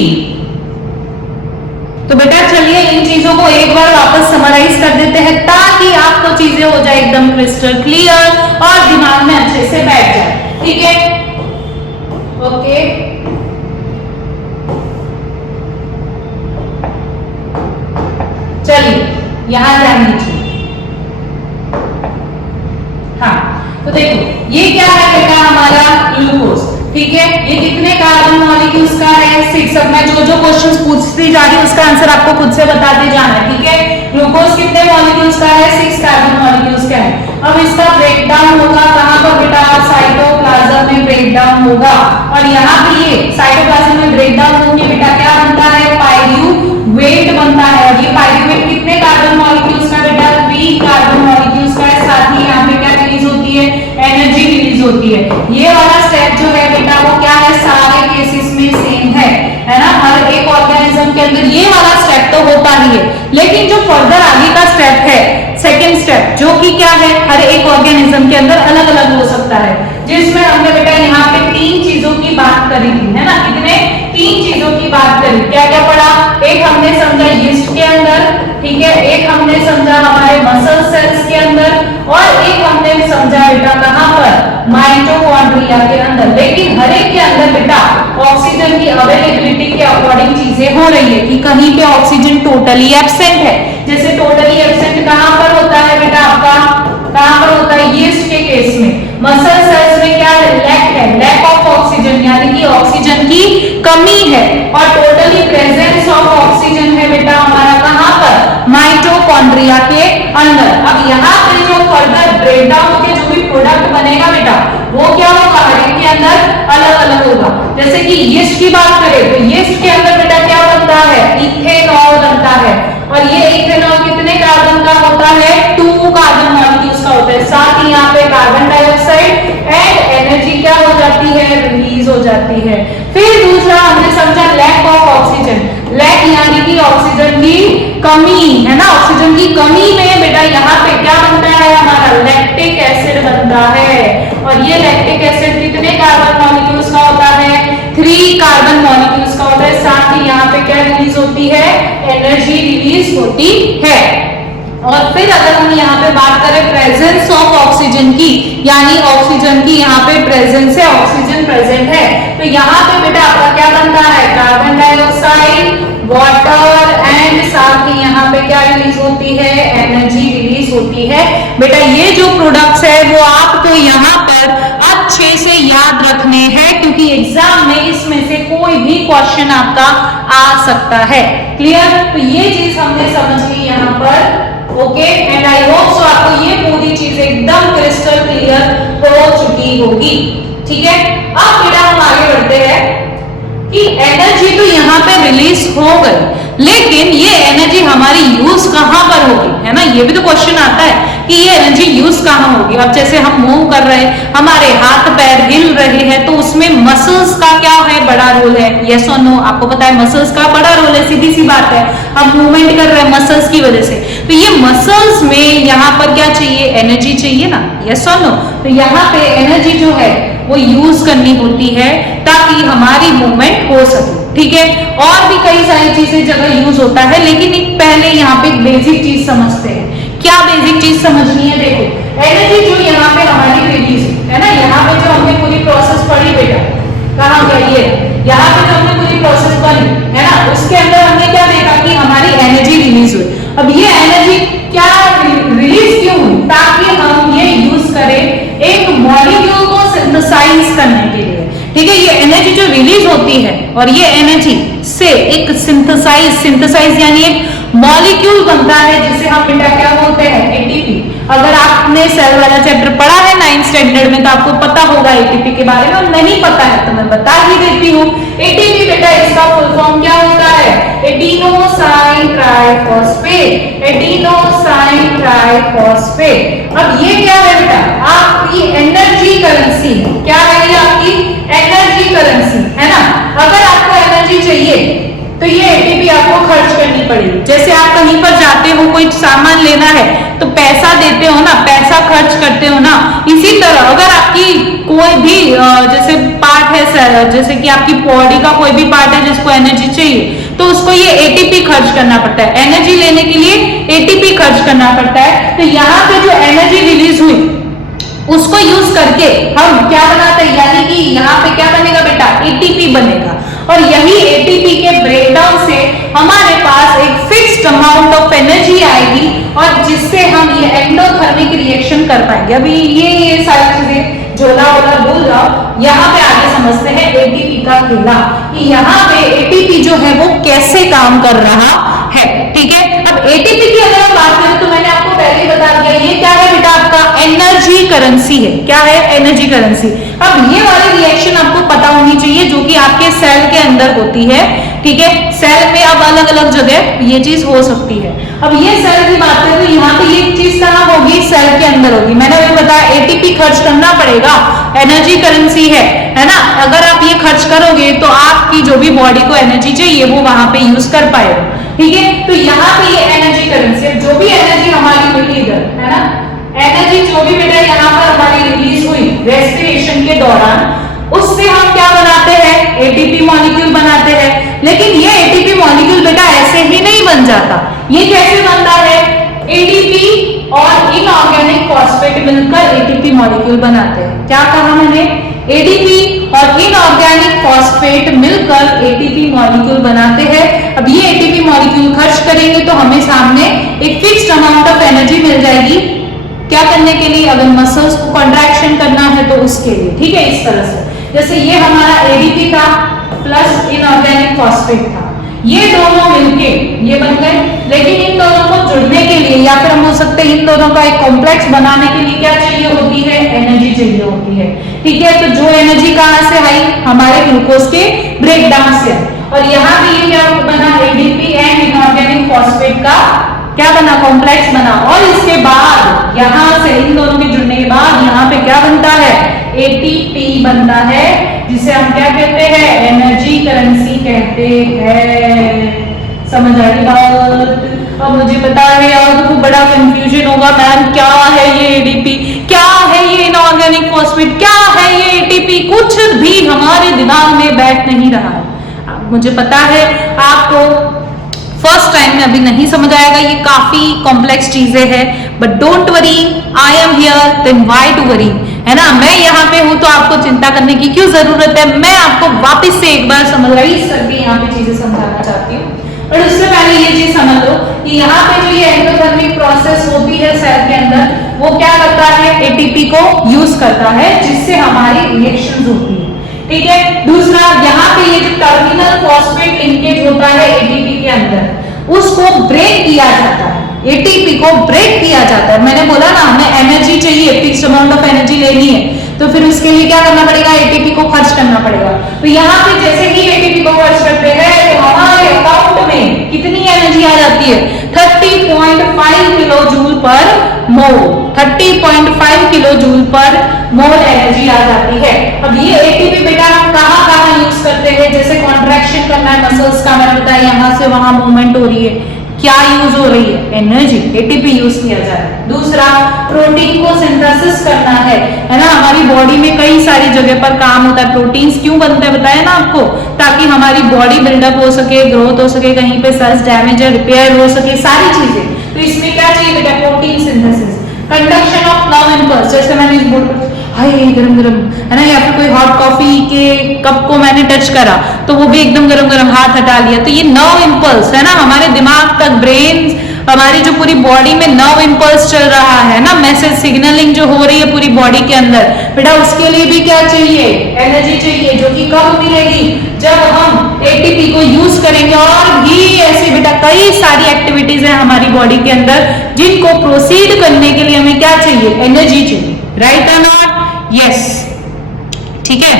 तो बेटा चलिए इन चीजों को एक बार वापस समराइज कर देते हैं ताकि आपको चीजें हो जाए एकदम क्रिस्टल क्लियर और दिमाग में अच्छे से बैठ जाए, ठीक है। ओके, चलिए यहां ध्यान दीजिए। हाँ, तो देखो ये क्या है बेटा, हमारा ग्लूकोज, ठीक है। ये कितने कार्बन मॉलिक्यूल्स का है, 6। अब मैं जो क्वेश्चंस पूछती जा रही हूँ उसका आंसर आपको खुद से बताते जाना है, ठीक है। ग्लूकोज कितने मॉलिक्यूल्स का है, 6 कार्बन मॉलिक्यूल्स का है। अब इसका ब्रेकडाउन होगा कहाँ पर बेटा, साइटोप्लाज्म में ब्रेकडाउन होगा। और यहाँ पे ये साइटोप्लाज्म में ब्रेकडाउन होने बेटा क्या बनता है, पायरुवेट बनता है। और ये पायरुवेट कितने कार्बन मॉलिक्यूल्स का बेटा, 3 कार्बन मॉलिक्यूल्स का है। साथ ही यहाँ पे क्या रिलीज होती है, एनर्जी रिलीज होती है। ये वाला स्टेप जो है बेटा वो क्या है, सारे केसेस में सेम है ना। हर एक ऑर्गेनिज्म के अंदर ये वाला स्टेप तो होता ही है, लेकिन जो फर्दर आगे का स्टेप है, सेकेंड स्टेप, जो कि क्या है, हर एक ऑर्गेनिज्म के अंदर अलग अलग हो सकता है, जिसमें हमने बेटा यहाँ पे 3 चीजों की बात करी थी, है ना। कितने, 3 चीजों की बात करी। क्या क्या पढ़ा, एक हमने समझा यीस्ट के अंदर, ठीक है, एक हमने समझा हमारे मसल सेल्स के अंदर, और एक हमने समझा बेटा कहां पर, माइटोकॉन्ड्रिया के अंदर। लेकिन हर एक के अंदर बेटा ऑक्सीजन की अवेलेबिलिटी के अकॉर्डिंग चीजें हो रही है कि कहीं पे ऑक्सीजन टोटली एब्सेंट है। जैसे टोटली एब्सेंट कहां पर होता है बेटा आपका, कहां पर होता है, यीस्ट के केस में। मसल सेल्स में क्या है, लैक ऑफ ऑक्सीजन, यानी कि ऑक्सीजन की कमी है। और टोटली प्रेजेंस ऑफ ऑक्सीजन है बेटा हमारा कहां पर, माइटोकॉन्ड्रिया के अंदर। अब यहाँ पे जो फर्दर ब्रेकडाउन के जो भी प्रोडक्ट बनेगा बेटा वो क्या होगा, हर एक के अंदर अलग अलग होगा। जैसे कि यीस्ट की बात करें तो यीस्ट के अंदर बेटा क्या बनता है, इथेनॉल बनता है। और ये इथेनॉल कितने कार्बन का होता है, 2 कार्बन मॉलिक्यूल्स का होता है। साथ ही यहाँ पे कार्बन डाइऑक्साइड एंड एनर्जी क्या हो जाती है, रिलीज हो जाती है। फिर दूसरा हमने समझा लैक ऑफ ऑक्सीजन, लैक यानी कि ऑक्सीजन की कमी, है ना। ऑक्सीजन की कमी में बेटा यहाँ पे क्या बनता है, हमारा लैक्टिक एसिड बनता है। और ये लैक्टिक एसिड कितने कार्बन मॉलिक्यूल्स का होता है, 3 कार्बन मॉलिक्यूल्स का होता है। साथ ही यहाँ पे क्या रिलीज होती है, एनर्जी रिलीज होती है। और फिर अगर हम यहाँ पे बात करें प्रेजेंस ऑफ ऑक्सीजन की, यानी ऑक्सीजन की यहाँ पे प्रेजेंस है, ऑक्सीजन प्रेजेंट है, तो यहाँ पे बेटा आपका क्या बनता है, कार्बन डाइऑक्साइड, वाटर एंड साथ ही यहाँ पे क्या रिलीज होती है, एनर्जी रिलीज होती है। बेटा ये जो प्रोडक्ट्स है वो आपको यहाँ पर अच्छे से याद रखने हैं, क्योंकि एग्जाम में इसमें से कोई भी क्वेश्चन आपका आ सकता है। क्लियर, तो ये चीज हमने समझ ली यहाँ पर। Okay, and I hope so आपको ये पूरी चीज एकदम क्रिस्टल क्लियर हो चुकी होगी, ठीक है। अब बेटा हम आगे बढ़ते हैं कि एनर्जी तो यहाँ पे रिलीज हो गई, लेकिन ये एनर्जी हमारी यूज कहां पर होगी, है ना, ये भी तो क्वेश्चन आता है कि ये एनर्जी यूज कहां होगी। अब जैसे हम मूव कर रहे हैं, हमारे हाथ पैर हिल रहे हैं, तो उसमें मसल्स का क्या है, बड़ा रोल है। यस और नो, आपको पता है मसल्स का बड़ा रोल है, सीधी सी बात है, हम मूवमेंट कर रहे हैं मसल्स की वजह से। तो ये मसल्स में यहाँ पर क्या चाहिए, एनर्जी चाहिए ना, यस और नो। तो यहाँ पे एनर्जी जो है वो यूज करनी होती है ताकि हमारी मूवमेंट हो सके, ठीक है। और भी कई सारी चीजें जगह यूज होता है, लेकिन एक पहले यहाँ पे एक बेसिक चीज समझते हैं। क्या बेसिक चीज समझनी है, देखो एनर्जी जो यहाँ पे हमारी रिलीज है ना, यहाँ पे जो हमने पूरी प्रोसेस पढ़ी बेटा, कहाँ गई है, यहाँ पे जो हमने पूरी प्रोसेस पढ़ी है ना, उसके अंदर हमने क्या देखा कि हमारी एनर्जी रिलीज हुई। अब ये एनर्जी क्या रिलीज क्यों हुई, ताकि हम ये यूज करें एक मॉलिक्यूल को सिंथेसाइज करने के लिए, ठीक है। ये एनर्जी जो रिलीज होती है और ये एनर्जी से एक सिंथेसाइज यानी एक मॉलिक्यूल बनता है, जिसे हम बेटा क्या बोलते हैं, एटीपी। अगर आपने सेल वाला चैप्टर पढ़ा है 9th स्टैंडर्ड में तो आपको पता होगा एटीपी के बारे में, और नहीं पता है तो मैं बता ही देती हूँ। एटीपी बेटा इसका फुल फॉर्म क्या होता है, एडिनोसाइन ट्राइफॉस्फेट, एडिनोसाइन ट्राइफॉस्फेट। अब ये क्या है बेटा, आपकी एनर्जी करेंसी, क्या है ये आपकी एनर्जी करेंसी, है ना। अगर आपको एनर्जी चाहिए तो ये एटीपी आपको खर्च करनी पड़ेगी। जैसे आप कहीं पर जाते हो, कोई सामान लेना है तो पैसा देते हो ना, पैसा खर्च करते हो ना, इसी तरह अगर आपकी कोई भी जैसे पार्ट है, जैसे कि आपकी बॉडी का कोई भी पार्ट है जिसको एनर्जी चाहिए, तो उसको ये एटीपी खर्च करना पड़ता है। एनर्जी लेने के लिए एटीपी खर्च करना पड़ता है। तो यहाँ पे जो एनर्जी रिलीज हुई उसको यूज करके हम क्या बनाते हैं, यानी कि यहाँ पे क्या बनेगा बेटा, एटीपी बनेगा। और यही एटीपी के ब्रेकडाउन से हमारे पास एक फिक्स्ड अमाउंट ऑफ एनर्जी आएगी, और जिससे हम ये एंडोथर्मिक रिएक्शन कर पाएंगे। अभी ये सारी चीजें झोला वोला भूल जाओ, यहाँ पे आगे समझते हैं एटीपी का खेला, कि यहाँ पे एटीपी जो है वो कैसे काम कर रहा है, ठीक है। अब एटीपी की अगर हम बात करें तो मैंने आपको पहले ही बता दिया, ये क्या है बेटा, आपका एनर्जी करेंसी है। क्या है, एनर्जी करेंसी। अब ये वाली रिएक्शन आपको पता होनी चाहिए, जो कि आपके सेल के अंदर होती है, ठीक है। सेल में अब अलग अलग जगह ये चीज हो सकती है। अब ये सेल की बात करें तो यहाँ पे ये चीज कहाँ होगी, सेल के अंदर होगी। मैंने अभी बताया एटीपी खर्च करना पड़ेगा, एनर्जी करेंसी है ना। अगर आप ये खर्च करोगे तो आपकी जो भी बॉडी को एनर्जी चाहिए वो वहां पे यूज कर पाएगा, ठीक है। तो यहाँ पे ये एनर्जी करेंसी, जो भी एनर्जी हमारी मिली इधर, है ना, एनर्जी जो भी बेटा यहाँ पर हमारी रिलीज हुई रेस्पिरेशन के दौरान, उससे हम क्या बनाते हैं, एटीपी मॉलिक्यूल बनाते हैं। लेकिन ये एटीपी मॉलिक्यूल बेटा ऐसे ही नहीं बन जाता, ये कैसे बनता है, एटीपी और इनऑर्गेनिक फॉस्फेट मिलकर एटीपी मॉलिक्यूल बनाते हैं। क्या कहा मैंने, एटीपी और इनऑर्गेनिक फॉस्फेट मिलकर एटीपी मॉलिक्यूल बनाते हैं। अब ये एटीपी मॉलिक्यूल खर्च करेंगे तो हमें सामने एक फिक्स्ड अमाउंट ऑफ एनर्जी मिल जाएगी, क्या करने के लिए, अगर मसल्स को कॉन्ट्रैक्शन करना है तो उसके लिए, ठीक है। इस तरह से जैसे ये हमारा एडीपी था प्लस इनऑर्गेनिक फॉस्फेट था, ये दोनों मिलके ये बन गए। लेकिन इन दोनों को जुड़ने के लिए, या फिर हम बोल सकते हैं इन दोनों का एक कॉम्प्लेक्स बनाने के लिए क्या चाहिए होती है, एनर्जी चाहिए होती है, ठीक है। तो जो एनर्जी कहाँ से आई, हमारे ग्लूकोज के ब्रेकडाउन से। और यहाँ पे ये क्या बना, एडीपी एंड इनऑर्गेनिक फॉस्फेट का क्या बना, कॉम्प्लेक्स बना। और इसके बाद यहाँ से इन दोनों के जुड़ने के बाद यहाँ पे क्या बनता है, एटीपी बनता है, जिसे हम क्या कहते हैं, एनर्जी करेंसी कहते हैं। समझ आ रही बात। अब मुझे पता है आपको बड़ा कंफ्यूजन होगा, मैम क्या है ये एडीपी, क्या है ये इनऑर्गेनिक फॉस्फेट, क्या है ये एटीपी, कुछ भी हमारे दिमाग में बैठ नहीं रहा है। मुझे पता है आपको फर्स्ट टाइम में अभी नहीं समझ आएगा, ये काफी कॉम्प्लेक्स चीजें हैं, but don't worry, I am here, then why to worry, है ना। मैं यहाँ पे हूं तो आपको चिंता करने की क्यों जरूरत है। मैं आपको वापस से एक बार समराइज करके यहाँ पे चीजें समझाना चाहती हूँ। और उससे पहले ये चीज समझ लो कि यहाँ पे जो ये एंडोथर्मिक प्रोसेस होती है सेल के अंदर, वो क्या करता है, एटीपी को यूज करता है, जिससे हमारी रिएक्शन होती है, ठीक है। दूसरा, यहाँ पे ये जो टर्मिनल फॉस्फेट लिंकेज होता है एटीपी के अंदर, उसको ब्रेक किया जाता है, एटीपी को ब्रेक किया जाता है। मैंने बोला ना, हमें एनर्जी चाहिए, फिक्स्ड अमाउंट ऑफ एनर्जी लेनी है, तो फिर उसके लिए क्या करना पड़ेगा, एटीपी को खर्च करना पड़ेगा। तो यहाँ पे जैसे ही एटीपी को खर्च करते हैं तो हमारे अकाउंट में कितनी 30.5 किलो जूल पर मोल एनर्जी आ जाती है। अब ये एटीपी बेटा कहाँ कहाँ यूज करते हैं, जैसे कॉन्ट्रैक्शन करना है मसल्स का, मैंने बताया यहाँ से वहां मूवमेंट हो रही है, क्या यूज हो रही है, एनर्जी, एटीपी यूज किया जा रहा है। दूसरा, प्रोटीन को सिंथेसिस करना है ना, हमारी बॉडी में कई सारी जगह पर काम होता है। प्रोटीन्स क्यों बनते हैं बताया ना आपको, ताकि हमारी बॉडी बिल्डअप हो सके, ग्रोथ हो सके, कहीं पे सेल्स डैमेज है रिपेयर हो सके, सारी चीजें। तो इसमें क्या चाहिए बेटा, protein synthesis. Conduction of nerve impulse, जैसे मैंने इस बोर्ड पर हाय गरम गरम है ना, या फिर कोई हॉट कॉफी के कप को मैंने टच करा तो वो भी एकदम गरम गरम, हाथ हटा लिया, तो ये नर्व इंपल्स है ना, हमारे दिमाग तक, ब्रेन, हमारी जो पूरी बॉडी में नर्व इंपल्स चल रहा है ना, मैसेज सिग्नलिंग जो हो रही है पूरी बॉडी के अंदर, बेटा उसके लिए भी क्या चाहिए, एनर्जी चाहिए, जो कि कब मिलेगी, जब हम एटीपी को यूज करेंगे। और भी ऐसे बेटा कई सारी एक्टिविटीज है हमारी बॉडी के अंदर जिनको प्रोसीड करने के लिए हमें क्या चाहिए, एनर्जी चाहिए, राइट और नॉट, यस, ठीक है।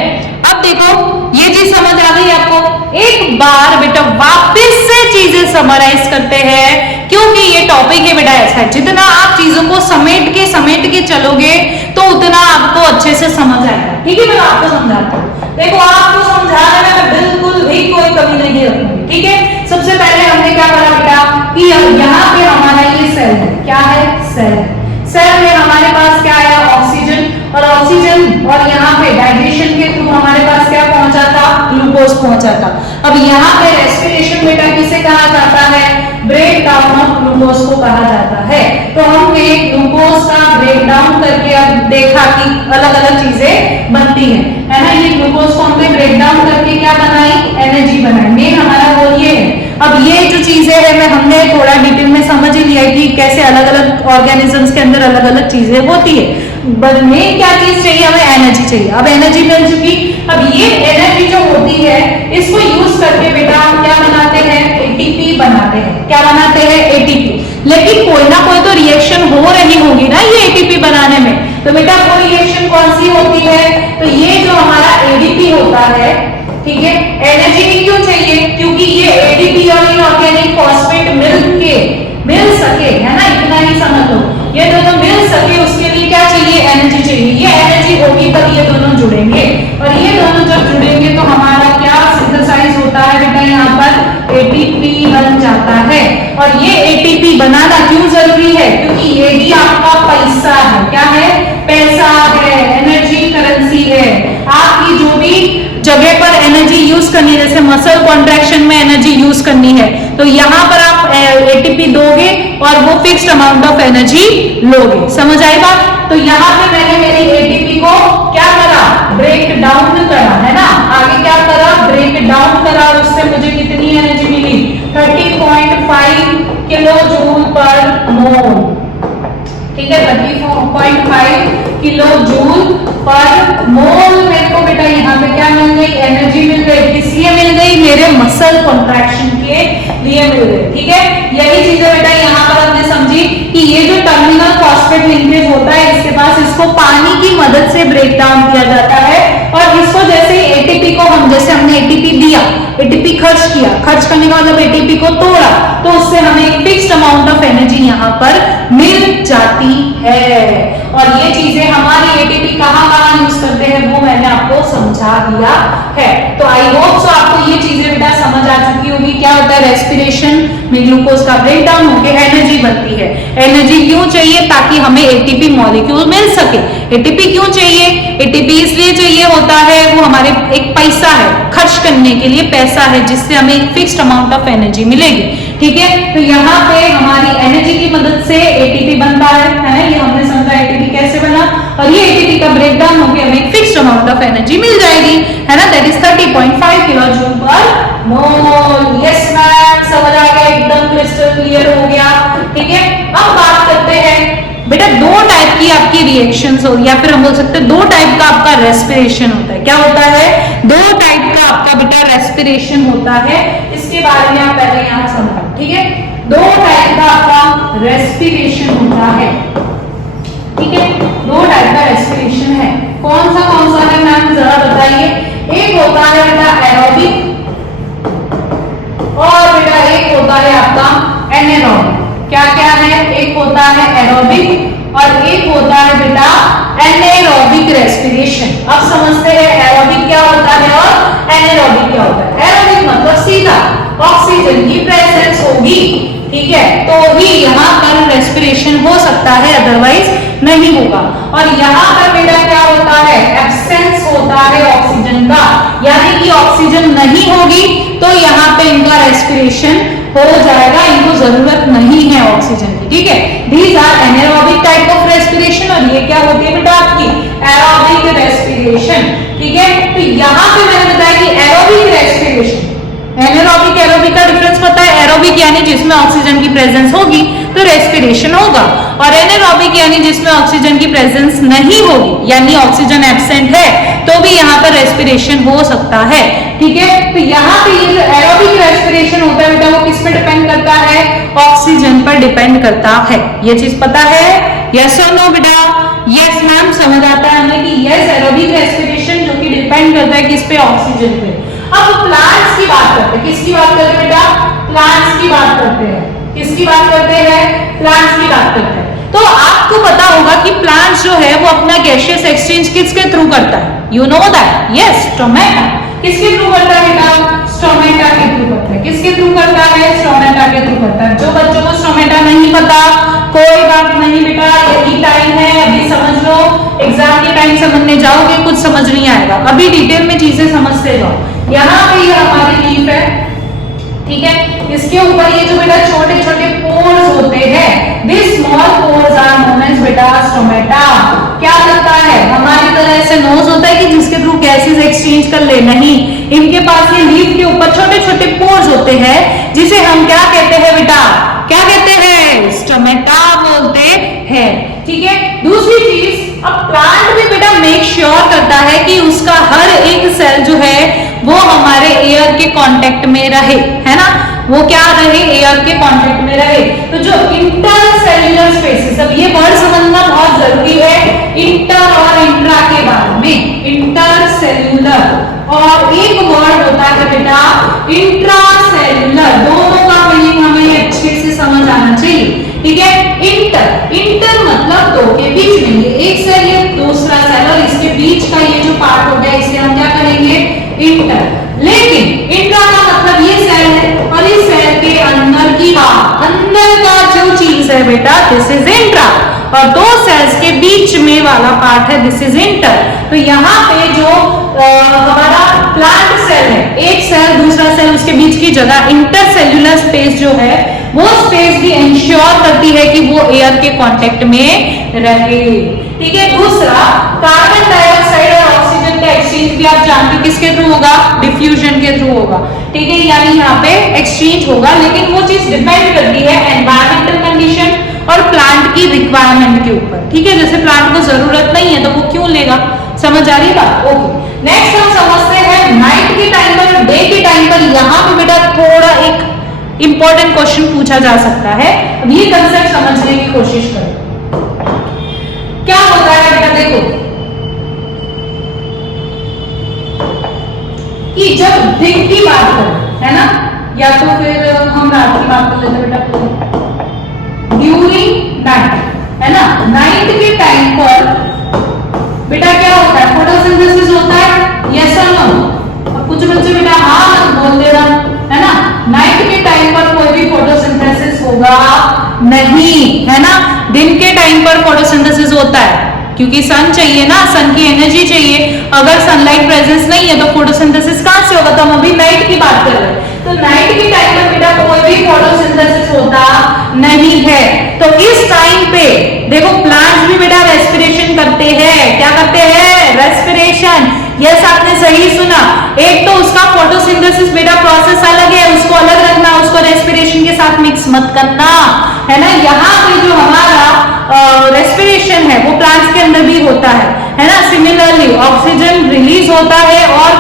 अब देखो ये चीज समझ आ गई आपको, एक बार बेटा वापस से चीजें समराइज करते हैं, क्योंकि ये टॉपिक है बेटा ऐसा है, जितना आप चीजों को समेट के चलोगे तो उतना आपको अच्छे से समझ आएगा, ठीक है। मैं आपको समझाता हूँ, देखो आपको समझाने में मैं बिल्कुल भी कोई कमी नहीं रखूंगी, ठीक है। सबसे पहले हमने क्या करा बेटा कि यहाँ पे हमारा ये सेल है, क्या है, सेल, सेल में हमारे पास क्या आया, ऑक्सीजन, और ऑक्सीजन और यहाँ पे डाइजेशन के थ्रू हमारे पास क्या पहुंचा था, ग्लूकोज पहुंचा था। अब यहाँ पे रेस्पिरेशन बेटा किसे कहा जाता है, ब्रेक डाउन ऑफ ग्लूकोज को कहा जाता है। तो हमने ग्लूकोज का ब्रेक डाउन करके अब देखा कि अलग अलग चीजें बनती है ना, ये ग्लूकोज को हमने ब्रेक डाउन करके क्या बनाई, एनर्जी बनाई, मेन हमारा गोल ये है। अब ये जो चीजें है मैं हमने थोड़ा डिटेल में समझ ही लिया कि कैसे अलग अलग ऑर्गेनिजम्स के अंदर अलग अलग चीजें होती है। मेन क्या चीज चाहिए, हमें एनर्जी चाहिए। अब एनर्जी मिल चुकी, अब ये एनर्जी जो होती है इसको यूज करके बेटा हम क्या बनाते हैं, एटीपी बनाते हैं। क्या बनाते हैं, एटीपी। लेकिन कोई ना कोई तो रिएक्शन हो रही होगी ना ये एटीपी बनाने में, तो बेटा वो रिएक्शन कौन सी होती है, तो ये जो हमारा एडीपी होता है, ठीक है। एनर्जी भी क्यों चाहिए, क्योंकि ये एडीपी और इनऑर्गेनिक फॉस्फेट मिल सके, है ना, इतना ही समझ लो, ये दोनों मिल सके उसके लिए क्या चाहिए, एनर्जी चाहिए। ये एनर्जी होगी तब ये दोनों जुड़ेंगे, और ये दोनों जब जुड़ेंगे तो हमारा क्या सिंथेसाइज होता है बेटा, यहाँ पर एटीपी बन जाता है। और ये एटीपी बनाना क्यों जरूरी है, क्योंकि ये भी आपका पैसा है, क्या है, पैसा है, एनर्जी करेंसी है। आपकी जो भी जगह पर एनर्जी यूज करनी है, जैसे मसल कॉन्ट्रैक्शन में एनर्जी यूज करनी है, तो यहाँ पर आप एटीपी दोगे और वो फिक्स्ड अमाउंट ऑफ एनर्जी लोगे, समझ आई बात। तो यहाँ पे मैंने मेरी एटीपी को क्या करा, ब्रेक डाउन करा, है ना, आगे क्या करा, ब्रेक डाउन करा, और उससे मुझे कितनी एनर्जी मिली, 30.5 किलो जूल पर मोल, ठीक है, 30.5 किलो जूल पर मोल। मेरे को बेटा यहाँ पे क्या मिल गई, एनर्जी मिल गई, किस लिए मिल गई, मेरे मसल कॉन्ट्रैक्शन के लिए मिल गई, ठीक है। यही चीजें बेटा यहाँ पर हमने समझी कि ये जो टर्मिनल फॉस्फेट लिंकेज होता है इसके पास, इसको पानी की मदद से ब्रेक डाउन किया जाता है, और इसको जैसे एटीपी को हम, जैसे हमने एटीपी दिया, एटीपी खर्च किया, खर्च करने का मतलब एटीपी को तोड़ा, तो उससे हमें एक फिक्स्ड अमाउंट ऑफ एनर्जी यहाँ पर मिल जाती है। और ये चीजें हमारी एटीपी कहाँ कहाँ यूज करते हैं वो मैंने आपको समझा दिया है। तो आई होप सो आपको ये चीजें बेटा समझ आ चुकी होगी। क्या होता है, रेस्पिरेशन में ग्लूकोज का ब्रेक डाउन होकर एनर्जी बनती है। एनर्जी क्यों चाहिए, ताकि हमें एटीपी मॉलिक्यूल मिल सके। एटीपी क्यों चाहिए, एटीपी इसलिए चाहिए होता है, वो हमारे एक पैसा है, खर्च करने के लिए पैसा है, जिससे हमें एक फिक्स्ड अमाउंट ऑफ एनर्जी मिलेगी, ठीक है। तो यहाँ पे हमारी एनर्जी की मदद से एटीपी बनता है ना, ये हमने समझा एटीपी कैसे बना, और ये एटीपी का ब्रेकडाउन होकर हमें एक फिक्स्ड अमाउंट ऑफ एनर्जी मिल जाएगी, है ना, दैट इज 30.5 किलो जूल पर मोल। यस मैम, समझ आ गया, एकदम क्रिस्टल क्लियर हो गया, ठीक है। अब बात करते हैं बेटा, दो टाइप की आपकी रिएक्शंस हो, या फिर हम बोल सकते हैं दो टाइप का आपका रेस्पिरेशन होता है। क्या होता है, दो टाइप का आपका बेटा रेस्पिरेशन होता है, इसके बारे में आप पहले यहाँ समझो, ठीक है। दो टाइप का आपका रेस्पिरेशन होता है, ठीक है, दो टाइप का रेस्पिरेशन है। कौन सा है मैम, जरा बताइए। एक होता है बेटा एरोबिक, और बेटा एक होता है आपका एनारोबिक। क्या क्या है, एक होता है एरोबिक और एक होता है बेटा एनारोबिक रेस्पिरेशन। अब समझते हैं एरोबिक क्या होता है और एनारोबिक क्या होता है। एरोबिक मतलब सीधा ऑक्सीजन की प्रेजेंस होगी, ठीक है, तो ही यहाँ पर रेस्पिरेशन हो सकता है, अदरवाइज नहीं होगा। और यहाँ पर बेटा क्या होता है, एब्सेंस होता है ऑक्सीजन का, यानी कि ऑक्सीजन नहीं होगी तो यहाँ पे इनका रेस्पिरेशन हो जाएगा, इनको जरूरत नहीं है ऑक्सीजन की, ठीक है। These are anaerobic type of respiration, और ये क्या होती है बेटा आपकी एरोबिक रेस्पिरेशन, ठीक है। तो यहाँ पे मैंने बताया कि एरोबिक रेस्पिरेशन, एनारोबिक एरोबिक का डिफरेंस पता है। एरोबिक यानी जिसमें ऑक्सीजन की प्रेजेंस होगी तो रेस्पिरेशन होगा, और एनारोबिक यानी जिसमें ऑक्सीजन की प्रेजेंस नहीं होगी, यानी ऑक्सीजन एब्सेंट है तो भी यहाँ पर रेस्पिरेशन हो सकता है, ठीक है। तो यहाँ पे ये जो एरोबिक रेस्पिरेशन होता है बेटा वो किस पे डिपेंड करता है, ऑक्सीजन पर डिपेंड करता है। ये चीज पता है, यस और नो बेटा? यस मैम, समझ आता है हमें कि यस एरोबिक रेस्पिरेशन जो कि डिपेंड करता है किस पे, ऑक्सीजन पे। अब प्लांट्स की बात करते हैं, किसकी बात करते हैं बेटा, प्लांट्स की बात करते हैं, किसकी बात करते हैं, प्लांट्स की बात करते हैं। तो आपको पता होगा कि प्लांट्स जो है वो अपना गैसियस एक्सचेंज किसके थ्रू करता है, you know that, yes, stomata. किसके थ्रू करता है बेटा, स्टोमेटा के थ्रू करता है। किसके थ्रू करता है, स्टोमेटा के थ्रू करता है। जो बच्चों को स्टोमेटा नहीं पता कोई बात नहीं बेटा, यही टाइम है, अभी समझ लो, एग्जाम के टाइम समझने जाओगे कुछ समझ नहीं आएगा, अभी डिटेल में चीजें समझते जाओ। यहाँ पे ये हमारी लीफ है, ठीक है, इसके ऊपर ये जो बेटा छोटे छोटे पोर्स होते हैं, this small pores are known as बेटा स्टोमेटा। क्या लगता है हमारी तरह ऐसे नोज होता है कि जिसके थ्रू गैसेस एक्सचेंज कर ले, नहीं, इनके पास ये लीफ के ऊपर छोटे छोटे पोर्स होते हैं जिसे हम क्या कहते हैं बेटा, क्या कहते हैं, स्टोमेटा बोलते हैं, ठीक है। दूसरी चीज, अब प्लांट भी बेटा मेक श्योर करता है कि उसका हर एक सेल जो है वो हमारे एयर के कांटेक्ट में रहे, है ना, वो क्या रहे, एयर के कांटेक्ट में रहे। तो जो इंटरसेल्युलर स्पेसेस, अब ये वर्ड समझना बहुत जरूरी है, इंटर और इंट्रा के बारे में, इंटरसेल्युलर और एक वर्ड होता है बेटा इंट्रासेल्युलर, दोनों का मीनिंग हमें अच्छे से समझ आना चाहिए, ठीक है। इंटर, इंटर मतलब दो के बीच में, ये एक सेल है दूसरा सेल और इसके बीच का ये जो पार्ट हो गया इसे हम क्या करेंगे, इंटर। लेकिन इंट्रा का मतलब ये सेल है और इस सेल के अंदर की बात, अंदर का जो चीज है बेटा दिस इज इंट्रा, और दो सेल्स के बीच में वाला पार्ट है दिस इज इंटर। तो यहाँ पे जो हमारा प्लांट सेल है, एक सेल दूसरा सेल उसके बीच की जगह इंटरसेल्युलर स्पेस जो है वो स्पेस भी इंश्योर करती है कि वो एयर के कांटेक्ट में रहे, ठीक है। दूसरा, कार्बन डाइऑक्साइड और ऑक्सीजन का एक्सचेंज भी आप जानते हो किसके थ्रू होगा, डिफ्यूजन के थ्रू होगा, ठीक है, यानी यहाँ पे एक्सचेंज होगा, लेकिन वो चीज डिपेंड करती है एनवायरमेंटल कंडीशन और प्लांट की रिक्वायरमेंट के ऊपर, ठीक है। जैसे प्लांट को जरूरत नहीं है तो वो क्यों लेगा, समझ आ रही है बात? ओके, नेक्स्ट हम समझते हैं नाइट के टाइम पर, डे के टाइम पर यहाँ पे बेटा थोड़ा एक इंपॉर्टेंट क्वेश्चन पूछा जा सकता है। अब ये कंसेप्ट समझने की कोशिश करो, क्या होता है बेटा, देखो कि जब दिन की बात करें, है ना, या तो फिर हम रात की बात कर लेते हैं बेटा, ड्यूरिंग नाइट, है ना, नाइट के टाइम पर बेटा क्या होता है, फोटोसिंथेसिस होता है, यस और नो? अब कुछ बच्चे बेटा हाँ बोल देना, है ना, नाइट के टाइम पर कोई भी फोटोसिंथेसिस होगा नहीं, है ना, दिन के टाइम पर फोटोसिंथेसिस होता है क्योंकि सन चाहिए ना, सन की एनर्जी चाहिए, अगर सनलाइट प्रेजेंस नहीं है तो फोटोसिंथेसिस कहां से होगा, तो हम अभी नाइट की बात कर रहे हैं, तो नाइट के टाइम पर बेटा कोई भी फोटोसिंथेसिस होता नहीं है। तो इस टाइम पे देखो प्लांट्स भी बेटा रेस्पिरेशन करते हैं, क्या करते हैं, रेस्पिरेशन, यस आपने सही सुना। एक तो उसका फोटोसिंथेसिस बेटा प्रोसेस अलग है, उसको अलग रखना, उसको रेस्पिरेशन के साथ मिक्स मत करना, है ना। यहाँ पे जो हमारा रेस्पिरेशन है वो प्लांट्स के अंदर भी होता है ना। सिमिलरली ऑक्सीजन रिलीज होता है और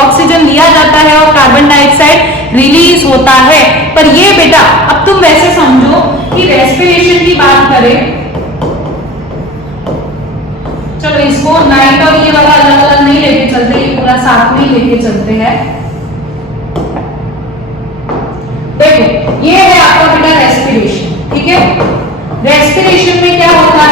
ऑक्सीजन लिया जाता है और कार्बन डाइऑक्साइड रिलीज होता है। पर ये बेटा अब तुम वैसे समझो कि रेस्पिरेशन की बात करें, चलो इसको नाइट और ये वाला अलग अलग नहीं लेके चलते, ये पूरा साथ में लेके चलते हैं। देखो ये है आपका बेटा रेस्पिरेशन, ठीक है। रेस्पिरेशन में क्या होता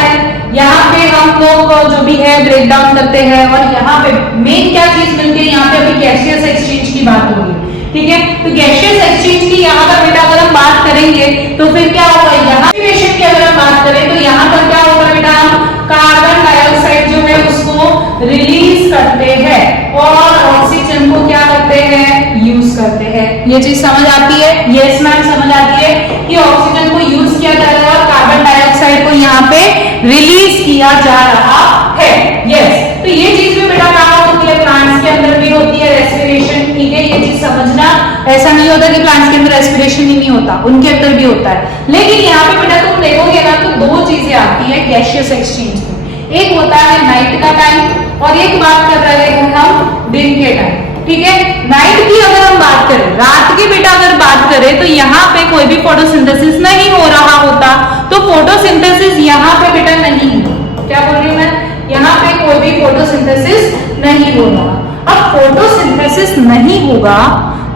यहाँ पे हम लोग जो भी है ब्रेक डाउन करते हैं और यहाँ पे मेन क्या चीज मिलती है, यहाँ पे अभी गैसियस एक्सचेंज की बात होगी, ठीक है। तो गैसियस एक्सचेंज की यहाँ पर बेटा अगर हम बात करेंगे तो फिर क्या होगा, यहाँ रेस्पिरेशन की अगर हम बात करें तो यहाँ पर क्या होगा बेटा, हम कार्बन डाइऑक्साइड जो है उसको रिलीज करते हैं और ऑक्सीजन को क्या करते हैं, यूज करते हैं। ये चीज समझ आती है? यस मैम, समझ आती है कि ऑक्सीजन को यूज किया जा रहा है और कार्बन डाइऑक्साइड को यहाँ पे रिलीज किया जा रहा है। यस, तो ये चीज भी बेटा कहाँ होती है, प्लांट्स के अंदर भी होती है रेस्पिरेशन, ठीक है। ये चीज समझना, ऐसा नहीं होता कि प्लांट्स के अंदर रेस्पिरेशन ही नहीं होता, उनके अंदर भी होता है। लेकिन यहाँ पे बेटा तुम देखोगे ना तो दो चीजें आती है गैसियस एक्सचेंज में, एक होता है नाइट का टाइम और एक बात कर रहे हैं हम दिन के टाइम, ठीक है। नाइट की अगर हम बात करें, रात की बेटा अगर बात करें तो यहाँ पे कोई भी फोटोसिंथेसिस नहीं हो रहा होता, तो फोटोसिंथेसिस यहाँ पे बेटा नहीं है। क्या बोल रही हूँ मैं, यहाँ पे कोई भी फोटोसिंथेसिस नहीं हो रहा। अब फोटोसिंथेसिस नहीं होगा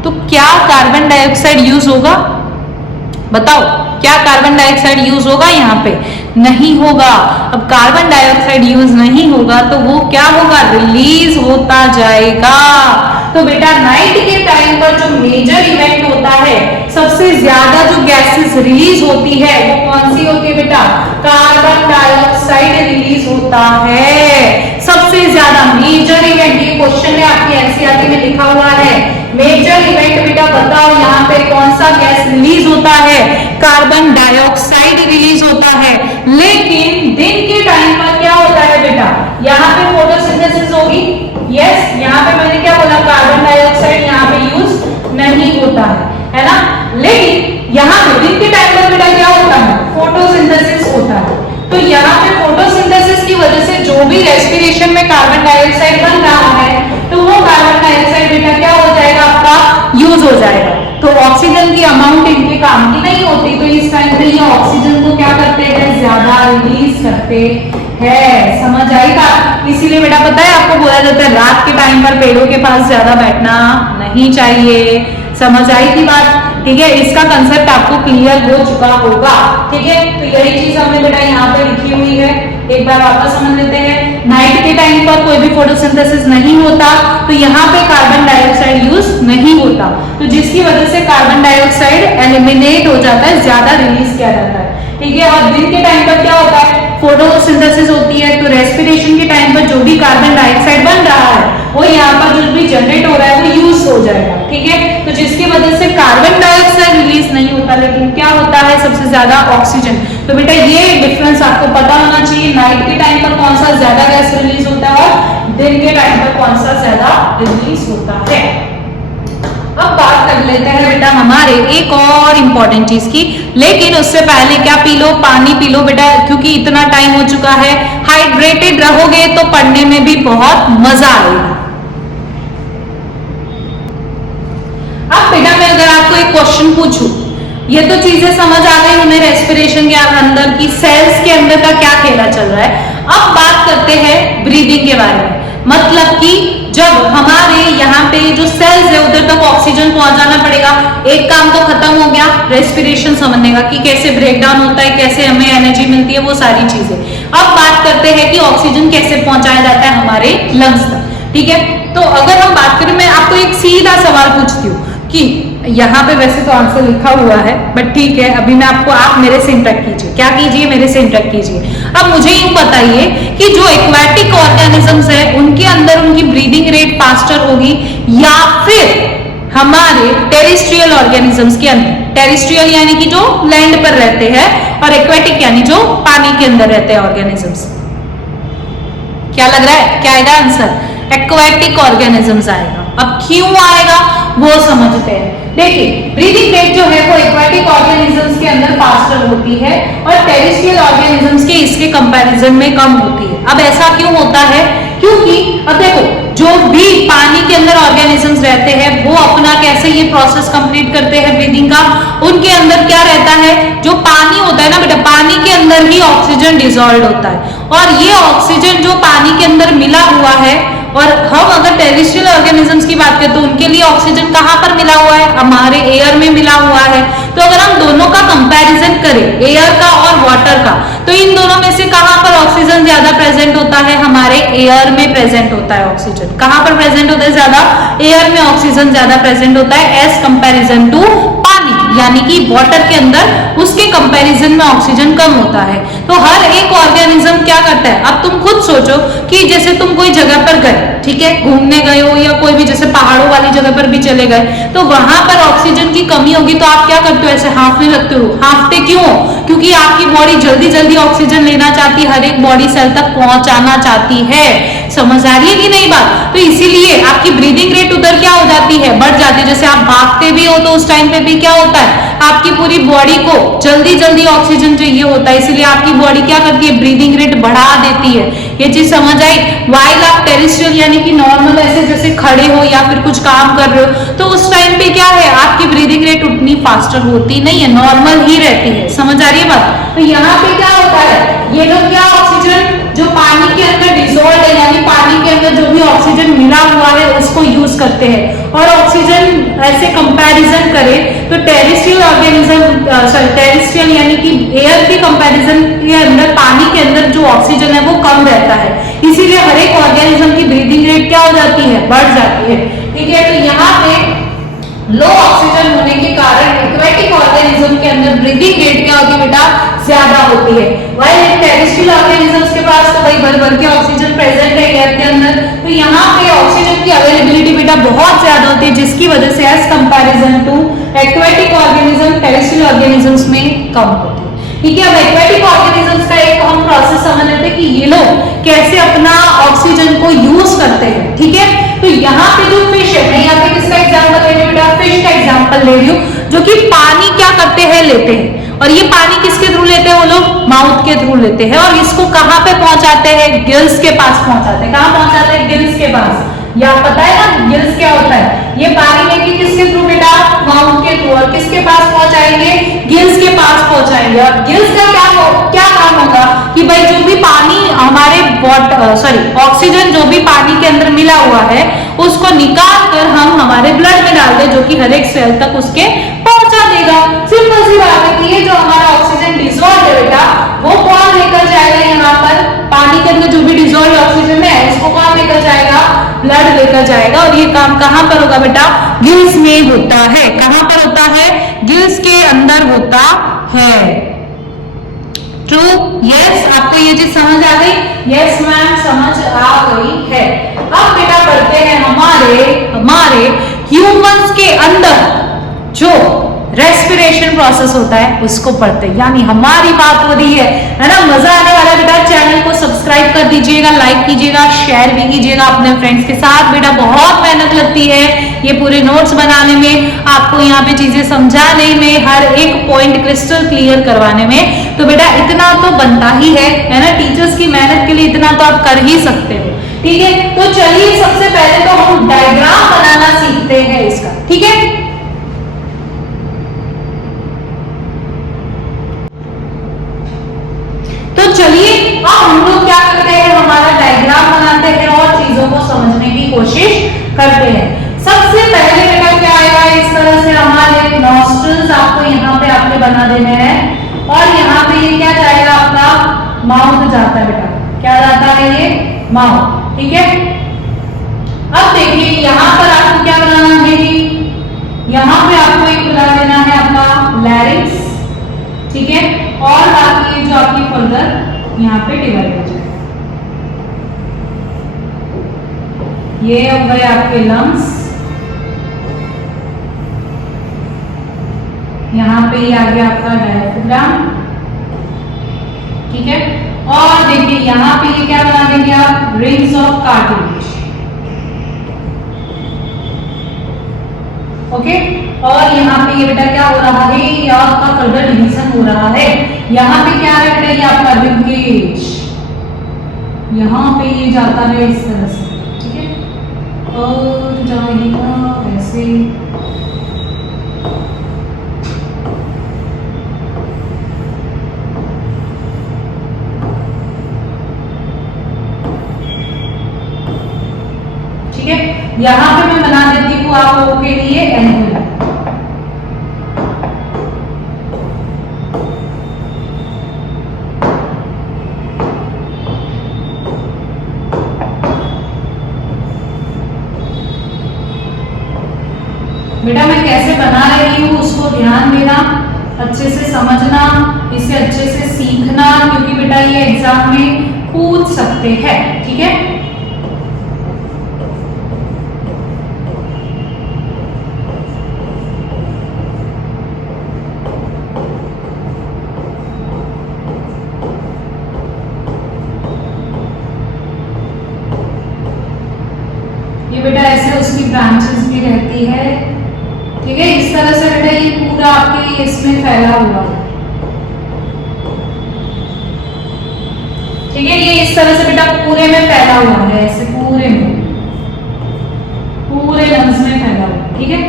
तो क्या कार्बन डाइऑक्साइड यूज होगा, बताओ, क्या कार्बन डाइऑक्साइड यूज होगा, यहाँ पे नहीं होगा। अब कार्बन डाइऑक्साइड यूज नहीं होगा तो वो क्या होगा, रिलीज होता जाएगा। तो बेटा नाइट के टाइम पर जो मेजर इवेंट होता है, सबसे ज्यादा जो गैसेस रिलीज होती है वो कौन सी होती है बेटा, कार्बन डाइऑक्साइड रिलीज होता है सबसे ज्यादा। मेजर इवेंट, ये क्वेश्चन है आपकी एनसीईआरटी में लिखा हुआ है, मेजर इवेंट बेटा बताओ यहाँ पे कौन सा गैस रिलीज होता है, कार्बन डाइऑक्साइड रिलीज होता है। लेकिन दिन के टाइम पर क्या होता है बेटा, यहाँ पे फोटोसिंथेसिस होगी, यस, यहाँ पे मैंने क्या बोला, कार्बन डाइऑक्साइड यहाँ पे यूज नहीं होता है ना। लेकिन यहाँ पे दिन के टाइम पर बेटा क्या होता है, फोटोसिंथेसिस होता है। तो यहाँ पे फोटोसिंथेसिस की वजह से जो भी रेस्पिरेशन में कार्बन डाइऑक्साइड बन रहा है तो वो कार्बन डाइऑक्साइड बेटा क्या हो जाएगा, आपका यूज हो जाएगा। तो ऑक्सीजन की अमाउंट इनके काम की नहीं होती, तो इस टाइम पे ये ऑक्सीजन को क्या करते हैं, ज्यादा रिलीज करते हैं। समझ आई बात? इसीलिए बेटा पता है आपको बोला जाता है रात के टाइम पर पेड़ों के पास ज्यादा बैठना नहीं चाहिए। समझ आई थी बात? ठीक है, इसका कंसेप्ट आपको क्लियर हो चुका होगा, ठीक है। तो यही चीज हमने बेटा यहाँ पे लिखी हुई है, एक बार वापस समझ लेते हैं। नाइट के टाइम पर कोई भी फोटोसिंथेसिस नहीं होता तो यहाँ पे कार्बन डाइऑक्साइड यूज नहीं होता, तो जिसकी वजह से कार्बन डाइऑक्साइड एलिमिनेट हो जाता है, ज्यादा रिलीज किया जाता है, ठीक है। और दिन के टाइम पर क्या होता है, फोटोसिंथेसिस होती है, तो रेस्पिरेशन के टाइम पर जो भी कार्बन डाइऑक्साइड बन रहा है वो यहाँ पर जो भी जनरेट हो रहा है वो यूज हो जाएगा, ठीक है। तो जिसकी वजह से कार्बन डाइऑक्साइड रिलीज नहीं होता, लेकिन क्या होता है सबसे ज्यादा ऑक्सीजन। तो बेटा ये डिफरेंस आपको पता होना चाहिए, नाइट के टाइम पर कौन सा ज्यादा गैस रिलीज होता है और दिन के टाइम पर कौन सा ज्यादा रिलीज होता है। अब बात कर लेते हैं बेटा हमारे एक और इंपॉर्टेंट चीज की, लेकिन उससे पहले क्या पी लो, पानी पी लो बेटा, क्योंकि इतना टाइम हो चुका है। हाइड्रेटेड रहोगे तो पढ़ने में भी बहुत मजा आएगा। अब बेटा मैं अगर आपको एक क्वेश्चन पूछूं, ये तो चीजें समझ आ गई हमें रेस्पिरेशन के अंदर की, सेल्स के अंदर का क्या खेला चल रहा है। अब बात करते हैं ब्रीदिंग के बारे में, मतलब कि जब हमारे यहाँ पे जो सेल्स है उधर तक ऑक्सीजन पहुंचाना पड़ेगा। एक काम तो खत्म हो गया रेस्पिरेशन समझने का कि कैसे ब्रेक डाउन होता है, कैसे हमें एनर्जी मिलती है, वो सारी चीजें। अब बात करते हैं कि ऑक्सीजन कैसे पहुंचाया जाता है हमारे लंग्स तक, ठीक है। तो अगर हम बात करें, मैं आपको एक सीधा सवाल पूछती हूँ कि यहाँ पे वैसे तो आंसर लिखा हुआ है बट ठीक है, अभी मैं आपको, आप मेरे से इंटरेक्ट कीजिए, क्या कीजिए, मेरे से इंटरेक्ट कीजिए। अब मुझे यूं बताइए कि जो एक्वाटिक ऑर्गेनिजम्स है उनके अंदर उनकी ब्रीदिंग रेट फास्टर होगी या फिर हमारे टेरेस्ट्रियल ऑर्गेनिजम्स के अंदर, टेरेस्ट्रियल यानी कि जो लैंड पर रहते हैं और एक्वाटिक यानी जो पानी के अंदर रहते हैं ऑर्गेनिजम्स। क्या लग रहा है, क्या आएगा आंसर, एक्वाटिक ऑर्गेनिजम्स आएगा। अब क्यों आएगा वो समझते हैं। देखिए ब्रीदिंग रेट जो है वो एक्वाटिक ऑर्गेनिजम्स के अंदर फास्टर होती है और टेरेस्ट्रियल ऑर्गेनिजम्स के इसके कंपैरिजन में कम होती है। अब ऐसा क्यों होता है, क्योंकि अब देखो जो भी पानी के अंदर ऑर्गेनिजम्स रहते हैं वो अपना कैसे ये प्रोसेस कंप्लीट करते हैं ब्रीदिंग का, उनके अंदर क्या रहता है, जो पानी होता है ना बेटा, पानी के अंदर ही ऑक्सीजन डिसॉल्व होता है और ये ऑक्सीजन जो पानी के अंदर मिला हुआ है, और हम अगर टेरेस्ट्रियल ऑर्गेनिजम्स की बात करें तो उनके लिए ऑक्सीजन कहाँ पर मिला हुआ है, हमारे एयर में मिला हुआ है। तो अगर हम दोनों का कंपैरिजन करें, एयर का और वाटर वाटर का। तो इन दोनों में से कहां पर ऑक्सीजन ज्यादा प्रेजेंट होता है? हमारे एयर में प्रेजेंट होता है ऑक्सीजन। कहां पर प्रेजेंट होता है ज्यादा? एयर में ऑक्सीजन ज्यादा प्रेजेंट होता है एज कंपैरिजन टू पानी, यानी कि वाटर के अंदर उसके कंपैरिजन में ऑक्सीजन कम होता है। तो हर एक ऑर्गेनिज्म क्या करता है? अब तुम खुद सोचो कि जैसे तुम कोई जगह पर गए, ठीक है, घूमने गए हो या कोई भी जैसे पहाड़ों वाली जगह पर भी चले गए, तो वहां पर ऑक्सीजन की कमी होगी तो आप क्या करते हो? ऐसे हांफने लगते हो। हांफते क्यों? क्योंकि आपकी बॉडी जल्दी जल्दी ऑक्सीजन लेना चाहती है, हर एक बॉडी सेल तक पहुंचाना चाहती है। समझ आ रही है कि नहीं बात? तो इसीलिए आपकी ब्रीदिंग रेट उधर क्या हो जाती है? बढ़ जाती है। जैसे आप भागते भी हो तो उस टाइम पे भी क्या होता है? आपकी पूरी बॉडी को जल्दी जल्दी ऑक्सीजन चाहिए होता है, इसलिए आपकी बॉडी क्या करती है? ब्रीदिंग रेट बढ़ा देती है। ये चीज समझ आई? वाइल आप टेरेस्ट्रियल यानी कि नॉर्मल ऐसे जैसे खड़े हो या फिर कुछ काम कर रहे हो तो उस टाइम पे क्या है? आपकी ब्रीदिंग रेट उतनी फास्टर होती नहीं है, नॉर्मल ही रहती है। समझ आ रही है बात? तो यहाँ पे क्या होता है? ये लोग क्या ऑक्सीजन जो पानी के अंदर डिसॉल्व है यानी पानी के अंदर जो भी ऑक्सीजन मिला हुआ है उसको यूज करते हैं। और ऑक्सीजन ऐसे कंपैरिजन करें तो टेरेस्ट्रियल ऑर्गेनिज्म टेरेस्ट्रियल यानी कि एयर के कंपैरिजन के अंदर पानी के अंदर जो ऑक्सीजन है वो कम रहता है, इसीलिए हर एक ऑर्गेनिज्म की ब्रीदिंग रेट क्या हो जाती है? बढ़ जाती है। ठीक है, तो यहाँ पे लो ऑक्सीजन होने के कारण एक्वेटिक ऑर्गेनिज्म के अंदर ब्रीदिंग रेट क्या होती है बेटा? ज्यादा होती है। वाइल टेरेस्ट्रियल ऑर्गेनिजम्स के पास तो भाई भर भर के ऑक्सीजन प्रेजेंट है एयर के अंदर, तो यहाँ पे ऑक्सीजन की अवेलेबिलिटी बेटा बहुत ज्यादा होती है, जिसकी वजह से as comparison to aquatic organism terrestrial organisms में कम होती है। ठीक है, अब एक्वेटिक ऑर्गेनिजम्स का एक हम प्रोसेस समझ लेते हैं कि ये लोग कैसे अपना ऑक्सीजन को यूज करते हैं। ठीक है, तो यहाँ पे जो फिश है, मैं यहाँ पे किसका एग्जांपल ले रही हूँ बेटा? फिश का एग्जांपल ले रही हूँ, जो कि पानी क्या करते हैं? लेते हैं। और ये पानी किसके थ्रू लेते हैं? वो लोग माउथ के थ्रू लेते हैं। और इसको कहाँ पे पहुंचाते हैं? गिल्स के पास पहुंचाते हैं। कहाँ पहुंचाते हैं? गिल्स के पास। या पता है ना गिल्स क्या होता है? ये पानी लेके किसके थ्रू बेटा? माउथ के थ्रू। और किसके पास पहुंचाएंगे? गिल्स के पास पहुंचाएंगे। और गिल्स का क्या काम होगा कि भाई जो भी पानी हमारे ऑक्सीजन जो भी पानी के अंदर मिला हुआ है उसको निकाल कर हम हमारे ब्लड में डाल दे, जो कि हर एक सेल तक उसके पहुंचा देगा। सिंपल सी बात है कि ये जो हमारा ऑक्सीजन डिसॉल्व है बेटा वो कौन लेकर जाएगा? यहाँ पर पानी के अंदर जो भी डिसॉल्व ऑक्सीजन है उसको कौन लेकर जाएगा? ब्लड लेकर जाएगा। और ये काम कहां पर होगा बेटा? गिल्स में होता है। कहां पर होता है? गिल्स के अंदर होता है। ट्रू? यस, आपको ये चीज समझ आ गई? यस मैम, समझ आ गई है। अब बेटा बढ़ते हैं हमारे ह्यूमंस के अंदर जो रेस्पिरेशन प्रोसेस होता है उसको पढ़ते हैं, यानी हमारी बात हो रही है ना? मजा आने वाला बेटा। चैनल को सब्सक्राइब कर दीजिएगा, लाइक कीजिएगा, शेयर भी कीजिएगा अपने फ्रेंड्स के साथ। बेटा बहुत मेहनत लगती है ये पूरे नोट्स बनाने में, आपको यहाँ पे चीजें समझाने में, हर एक पॉइंट क्रिस्टल क्लियर करवाने में। तो बेटा इतना तो बनता ही है ना? टीचर्स की मेहनत के लिए इतना तो आप कर ही सकते हो। ठीक है, तो चलिए सबसे पहले तो हम डायग्राम बनाना सीखते हैं इसका। ठीक है, तो चलिए अब हम लोग क्या करते हैं? हमारा डायग्राम बनाते हैं और चीजों को समझने की कोशिश करते हैं। सबसे पहले बेटा क्या आएगा? इस तरह से हमारे नॉस्ट्रल्स आपको यहाँ पे आपके बना देने हैं और यहाँ पे ये क्या जाएगा? आपका माउथ जाता है बेटा। क्या जाता है? ये माउथ। ठीक है, अब देखिए यहाँ पर आपको क्या बनाना है? यहाँ पे आपको एक बना देना है अपना लैरिंक्स। ठीक है, और बाकी जो आपकी फर्दर यहाँ पे डिवाइड हो जाए, ये हो गए आपके लंग्स। यहाँ पे ये आ गया आपका डायफ्राम। ठीक है, और देखिए यहाँ पे ये क्या बना देंगे आप? Rings of cartilage. ओके, और यहाँ पे ये बेटा क्या हो रहा है? ये आपका फर्दर डिवीजन हो रहा है। यहाँ पे क्या है बेटा? ये आपका रिबकेज, यहाँ पे ये जाता है इस तरह से। ठीक है, और जाएगा ऐसे। ठीक है, यहाँ पे मैं बना देती हूँ आप लोगों के लिए एल्वियोलाई। अच्छे से समझना, इसे अच्छे से सीखना, क्योंकि बेटा ये एग्जाम में पूछ सकते हैं, ठीक है। ये बेटा ऐसे उसकी ब्रांचेस भी रहती है, ठीक है। इस तरह से बेटा ये पूरा आपके इसमें फैला हुआ है, ठीक है। ये इस तरह से बेटा पूरे में फैला हुआ है, ऐसे पूरे में, पूरे लंग्स में फैला हुआ है, ठीक है।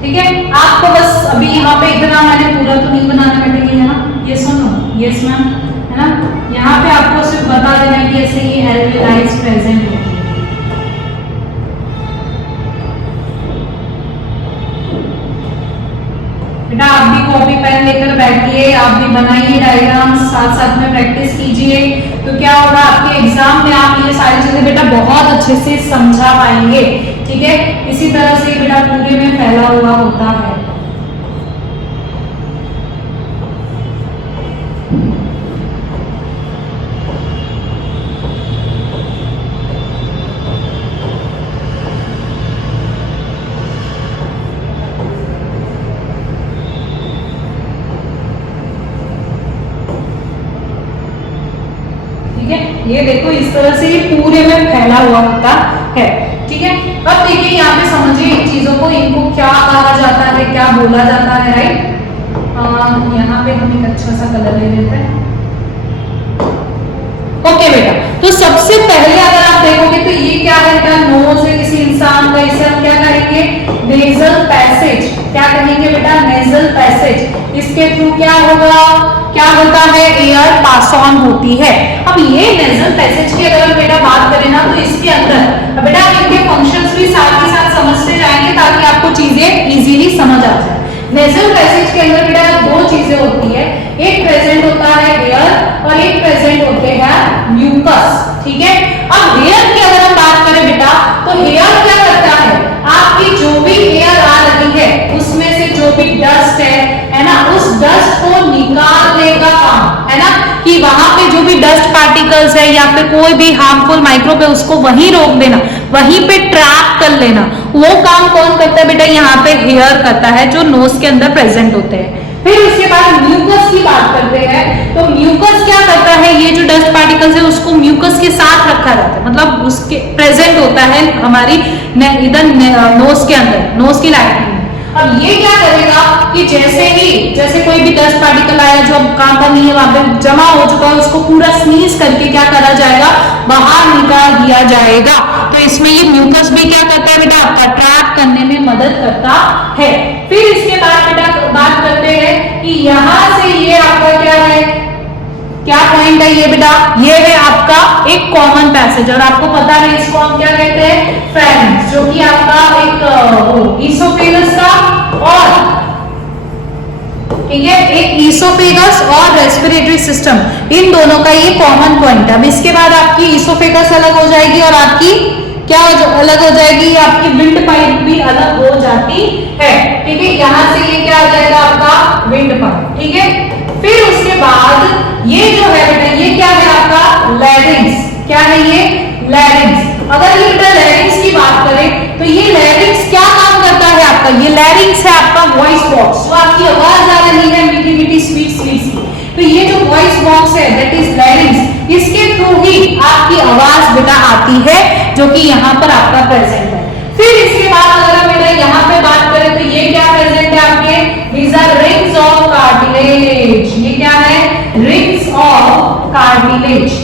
ठीक है, आपको बस अभी यहाँ पे इतना मैंने पूरा तो नहीं बनाना बेटा, ये है ना, ये सुनो, यस मैम, है ना। यहाँ पे आपको सिर्फ बता देना है कि ऐसे ये एल्विलाइज प्रेजेंट होती है। बेटा आप भी कॉपी पेन लेकर बैठिए, आप भी बनाइए डायग्राम, साथ साथ में प्रैक्टिस कीजिए, तो क्या होगा आपके एग्जाम में आप ये सारी चीजें बेटा बहुत अच्छे से समझा पाएंगे, ठीक है। इसी तरह से बेटा पूरे में फैला हुआ होता है। ये देखो इस तरह से ये पूरे में फैला हुआ होता है, ठीक है। अब देखिए यहाँ पे समझिए इन चीजों को, इनको क्या कहा जाता है, क्या बोला जाता है, राइट। यहाँ पे हम एक अच्छा सा कलर ले लेते हैं, ओके बेटा। तो सबसे पहले अगर आप देखोगे तो ये क्या है बेटा, नोज है किसी इंसान का, इसे हम क्या कहेंगे, नेजल पैसेज, क्या कहेंगे बेटा, नेजल पैसेज। इसके थ्रू क्या होगा, क्या होता है, एयर पास ऑन होती है। अब ये नेजल पैसेज की अगर हम बेटा बात करें ना, तो इसके अंदर बेटा इनके फंक्शंस भी साथ ही साथ समझते जाएंगे, ताकि आपको चीजें इजीली समझ आ जाए। नेजल पैसेज के अंदर बेटा दो चीजें होती है, एक प्रेजेंट होता है एयर और एक प्रेजेंट होते हैं म्यूकस, ठीक है। अब एयर की अगर हम बात करें बेटा, तो एयर क्या करता है, आपकी जो भी एयर आ रही है उसमें से जो भी डस्ट है ना, उस डस्ट को निकालने का काम है ना, कि वहां पे जो भी डस्ट पार्टिकल्स है या फिर कोई भी हार्मफुल माइक्रोब है उसको वहीं रोक देना, वहीं पे ट्रैप कर लेना, वो काम कौन करता है बेटा, यहाँ पे हेयर करता है, जो नोज के अंदर प्रेजेंट होते हैं। फिर उसके बाद म्यूकस की बात करते हैं, तो म्यूकस क्या करता है, ये जो डस्ट पार्टिकल्स है उसको म्यूकस के साथ रखा जाता है, मतलब उसके प्रेजेंट होता है हमारी इधर नोज के अंदर, नोज की लाइनिंग। अब ये क्या करेगा कि जैसे कोई भी डस्ट पार्टिकल आया जो अब काम का नहीं है, वहां पे जमा हो चुका है, उसको पूरा स्नीज करके क्या करा जाएगा, बाहर निकाल दिया जाएगा। तो इसमें ये म्यूकस भी क्या करता है बेटा, आपका ट्रैप करने में मदद करता है। फिर इसके बाद बेटा बात करते हैं कि यहां से ये आपका क्या है, क्या पॉइंट है ये बेटा, ये है आपका एक कॉमन पैसेज, और आपको पता है इसको हम क्या कहते हैं, फेरेंक्स, जो कि आपका एक ईसोफेगस का और ठीक है, एक ईसोफेगस और रेस्पिरेटरी सिस्टम, इन दोनों का ये कॉमन पॉइंट है। अब इसके बाद आपकी ईसोफेगस अलग हो जाएगी और आपकी क्या अलग हो जाएगी, आपकी विंड पाइप भी अलग हो जाती है, ठीक है। यहां से ये क्या आ जाएगा आपका विंड पाइप, ठीक है। फिर उसके बाद ये जो है बेटा, ये क्या है आपका लैरिंक्स, क्या है ये लैरिंक्स। अगर ये बेटा लैरिंक्स की बात करें तो ये लैरिंक्स क्या काम करता है आपका, ये लैरिंक्स है आपका वॉइस बॉक्स, जो आपकी आवाज आ रही है मीठी मीठी स्वीट स्वीट सी, तो ये जो वॉइस बॉक्स है दैट इज लैरिंक्स, इसके थ्रू ही आपकी आवाज बेटा आती है, जो कि यहाँ पर आपका प्रेजेंट है। फिर इसके बाद अगर हम बेटा यहाँ पे बात करें तो ये क्या प्रेजेंट है आपके, these are rings of cartilage, ये क्या है, rings of cartilage,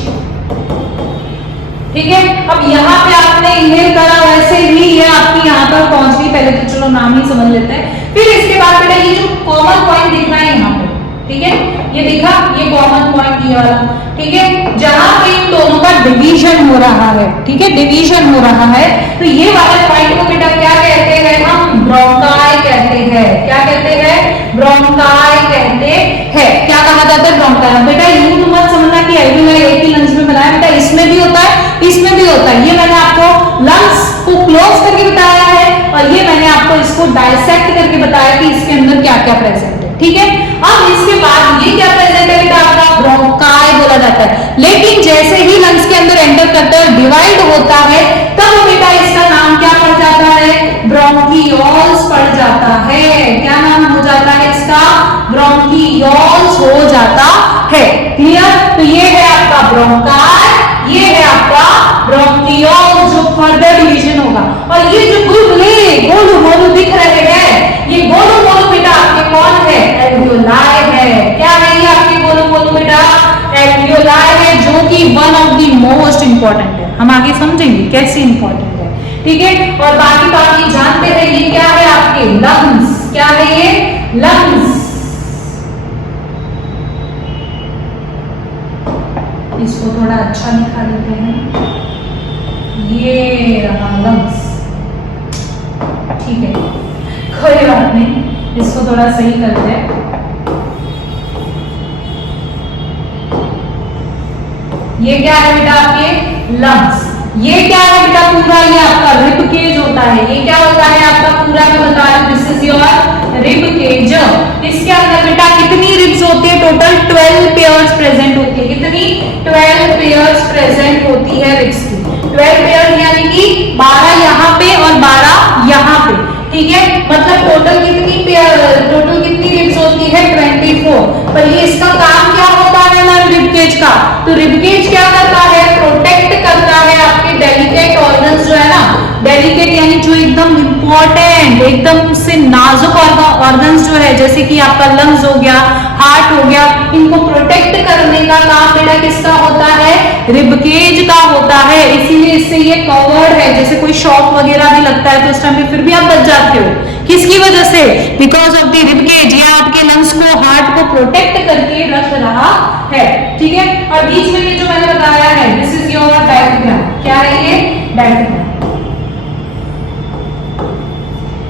ठीक है। अब यहाँ पे आपने इन्हेल करा, वैसे ही ये आपकी यहाँ पर पहुंच गई, पहले तो चलो नाम ही समझ लेते हैं। फिर इसके बाद बेटा ये जो कॉमन पॉइंट दिख रहा है यहाँ पे, ठीक है, ये दिखा, ये कॉमन पॉइंट ये वाला, ठीक है, जहां पे इन दोनों का डिवीजन हो रहा है, ठीक है, डिवीजन हो रहा है, तो ये वाले पॉइंट को बेटा क्या कहते हैं, हम ब्रोंकाई कहते हैं, क्या कहते हैं, ब्रोंकाई कहते हैं। क्या कहा जाता है, ब्रोंकाई। बेटा यूं मत समझना कि एल्वियोलाई एक ही लंग्स में बनाया, बेटा इसमें भी होता है, इसमें भी होता है, ये मैंने आपको लंग्स को क्लोज करके बताया है और ये मैंने डायसेक्ट करके बताया कि इसके अंदर क्या क्या प्रेजेंट है, ठीक है। अब इसके बाद ये क्या प्रेजेंट है बेटा, आपका ब्रोंकाई बोला जाता है। लेकिन जैसे ही लंग्स के अंदर एंटर करता है, डिवाइड होता है, तब बेटा इसका नाम क्या पड़ जाता है, ब्रोंकियोल्स पड़ जाता है। क्या नाम हो जाता है इसका, ब्रोंकियोल्स हो जाता है। क्लियर? तो ये है आपका ब्रोंकाई, ये है आपका ब्रोंकियोल, जो फर्दर डिवीजन होगा। और ये जो बुलबुले गोलू मोलू दिख रहे हैं, ये गोलू मोलू बेटा आपके कौन है, एल्वियोलाई है। क्या है ये आपके गोलू मोलू बेटा, एल्वियोलाई है, जो कि one of the most important है। हम आगे समझेंगे कैसे इंपॉर्टेंट है, ठीक है। और बाकी तो आप ये जानते हैं, ये क्या है आपके लंग्स, क्या है ये लंग्स। इसको थोड़ा अच्छा दिखा देते हैं, ये रहा लंग्स, ठीक है, कोई बात नहीं, इसको थोड़ा सही करते हैं। ये क्या है बेटा आपके लंग्स, ये क्या है बेटा पूरा, ये आपका रिब केज होता है। ये क्या होता है आपका पूरा, मैं बता रहा हूं, this is your rib cage. इसके अंदर बेटा कितनी रिब्स होती है, टोटल 12 पेयर्स प्रेजेंट होती है। कितनी, 12 पेयर्स प्रेजेंट होती है रिब्स की। 12 पेयर यानी कि 12 यहाँ पे और 12 यहाँ पे, ठीक है। मतलब टोटल कितनी पेयर, टोटल कितनी रिब्स होती है, 24। पर ये इसका काम क्या होता है ना रिब केज का, तो रिब केज क्या करता है, प्रोटेक्ट करता है आपके डेलिकेट ऑर्गन्स जो है ना, डेलिकेट यानी जो एकदम इंपॉर्टेंट, एकदम से नाजुक ऑर्गन्स जो है, जैसे कि आपका लंग्स हो गया, हार्ट हो गया, इनको प्रोटेक्ट करने का काम बेटा किसका होता है, रिब केज का होता है। इसीलिए इससे ये कवर्ड है। जैसे कोई शॉक वगैरह भी लगता है तो उस टाइम पे फिर भी आप बच जाते हो, किसकी वजह से, because of the rib cage. ये आपके लंग्स को, हार्ट को प्रोटेक्ट करके रख रहा है, ठीक है। और बीच में ये जो मैंने बताया है, दिस इज योर डायफ्राम। क्या है ये, डायफ्राम।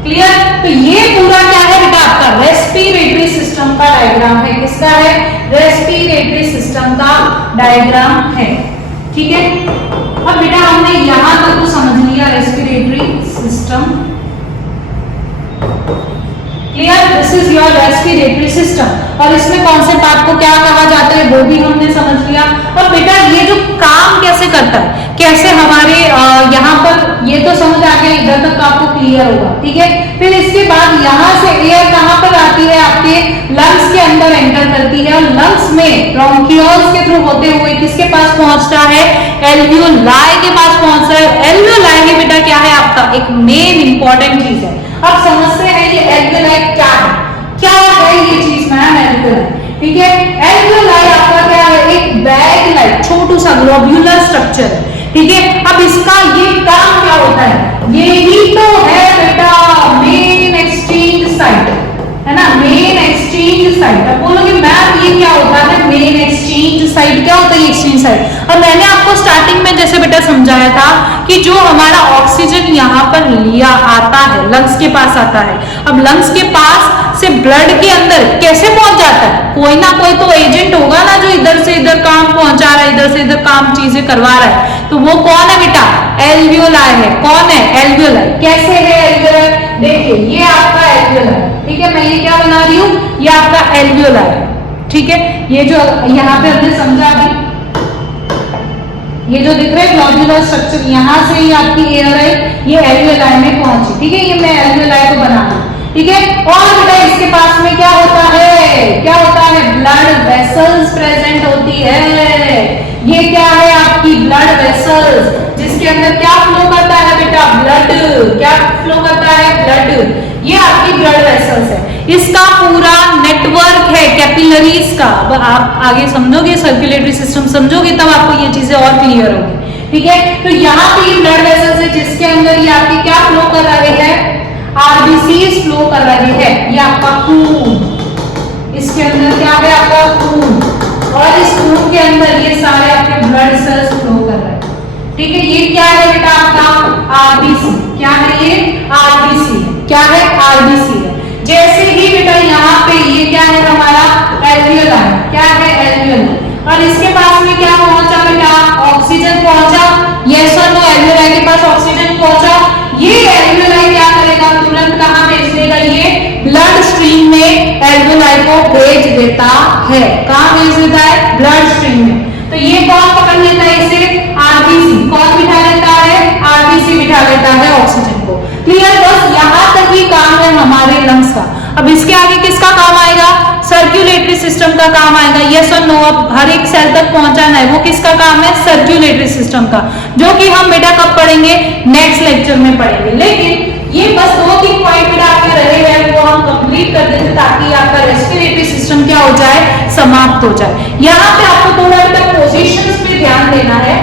क्लियर? तो ये पूरा क्या है बेटा आपका रेस्पिरेटरी सिस्टम का डायग्राम है। किसका है, रेस्पिरेटरी सिस्टम का डायग्राम है, ठीक है। अब बेटा हमने यहां तक तो समझ लिया respiratory system. Clear? This is your respiratory system. और इसमें कॉन्सेप्ट आपको क्या कहा जाता है वो भी हमने समझ लिया। और बेटा ये जो काम कैसे करता है, कैसे हमारे यहाँ पर, ये तो समझ आ गया, इधर तक आपको क्लियर होगा, ठीक है। फिर इसके बाद यहाँ से एयर कहाँ पर आती है, आपके लंग्स के अंदर एंटर करती है, और लंग्स में ब्रोंकियोल्स के थ्रू होते हुए किसके पास पहुंचता है, एल्वियोलाई के पास पहुंचता है। एल्वियोलाई ही बेटा क्या है आपका एक मेन इंपॉर्टेंट चीज है। अब समझते हैं ये एल्वियोलाई क्या है, क्या है ये चीज मैम, एल्वियोलाई, ठीक है। एल्वियोलाई आपका क्या है, एक बैग लाइक छोटू सा ग्लोब्यूलर स्ट्रक्चर है, ठीक है। अब इसका ये काम क्या होता है, ये ही तो है बेटा मेन एक्सचेंज साइट, है ना, मेन एक्सचेंज साइट। अब बोलोगे मैम ये क्या होता है, मेन एक्सचेंज साइट क्या होता है, एक्सचेंज साइट। और मैंने आपको स्टार्टिंग में जैसे बेटा समझाया था कि जो हमारा ऑक्सीजन यहाँ पर लिया आता है, लंग्स के पास आता है। अब लंग्स के पास से ब्लड के अंदर कैसे पहुंच जाता है, कोई ना कोई तो एजेंट होगा ना जो इधर से इधर काम पहुंचा रहा है, इधर से इधर काम चीजें करवा रहा है। तो वो कौन है बेटा, एल्वियोलाई है। कौन है, एल्वियोलाई। कैसे है एल्वियोलाई, देखिए ये आपका एल्वियोलाई, ठीक है। मैं ये क्या बना रही हूँ, ये आपका एल्वियोलाई, ठीक है। ये जो यहाँ पे हमने समझा भी, ये जो दिख रहा है ग्लोब्यूलर स्ट्रक्चर, यहाँ से ही आपकी एयर है, ये एल्वियोलाई में पहुंची, ठीक है। ये मैं एल्वियोलाई को बना रही हूँ, ठीक है। और बेटा इसके पास में क्या होता है, क्या होता है, ब्लड वेसल्स प्रेजेंट होती है। ये क्या है आपकी ब्लड वेसल्स, जिसके अंदर क्या फ्लो करता है बेटा, ब्लड। क्या फ्लो करता है, ब्लड। ये आपकी ब्लड वेसल्स है। इसका पूरा नेटवर्क है कैपिलरीज का। अब आप आगे समझोगे, सर्कुलेटरी सिस्टम समझोगे, तब आपको ये चीजें और क्लियर होगी, ठीक है। तो यहाँ पे ब्लड वेसल्स है, जिसके अंदर ये आपके क्या फ्लो कर रहे हैं, आरबीसीज फ्लो कर रहे हैं। ये आपका खून, इसके अंदर क्या है आपका खून, और इस खून के अंदर ये सारे आपके ब्लड सेल्स फ्लो कर रहे हैं, ठीक है। ये क्या है बेटा आपका आरबीसी। क्या है ये, आरबीसी। क्या है, आरबीसी है। जैसे ही बेटा यहाँ पे ये क्या है हमारा एल्वियोलाई, क्या है एल्वियोलाई, और इसके पास में क्या पहुंचा बेटा, ऑक्सीजन पहुंचा। यस और नो, एल्वियोलाई के पास ऑक्सीजन पहुंचा। ये एल्वियोलाई क्या करेगा, तुरंत कहां पे, है, कहाँ भेज देता है? ब्लड स्ट्रीम में। तो ये कौन पकड़ लेता है इसे? आरबीसी। कौन बिठा लेता है? आरबीसी बिठा लेता है ऑक्सीजन को। क्लियर? बस यहाँ तक ही काम है हमारे लंग्स का। अब इसके आगे किसका काम आएगा? सर्कुलेटरी सिस्टम का काम आएगा। यस और नो? अब हर एक सेल तक पहुंचाना है, वो किसका काम है? सर्कुलेटरी सिस्टम का, जो कि हम बेटा कब पढ़ेंगे? नेक्स्ट लेक्चर में पढ़ेंगे। लेकिन ये बस 2-3 पॉइंट बेटा आपके रहे हैं, वो हम कंप्लीट कर देते ताकि आपका रेस्पिरेटरी सिस्टम क्या हो जाए? समाप्त हो जाए। यहाँ पे आपको थोड़ा बेटा पोजीशंस पे ध्यान देना है।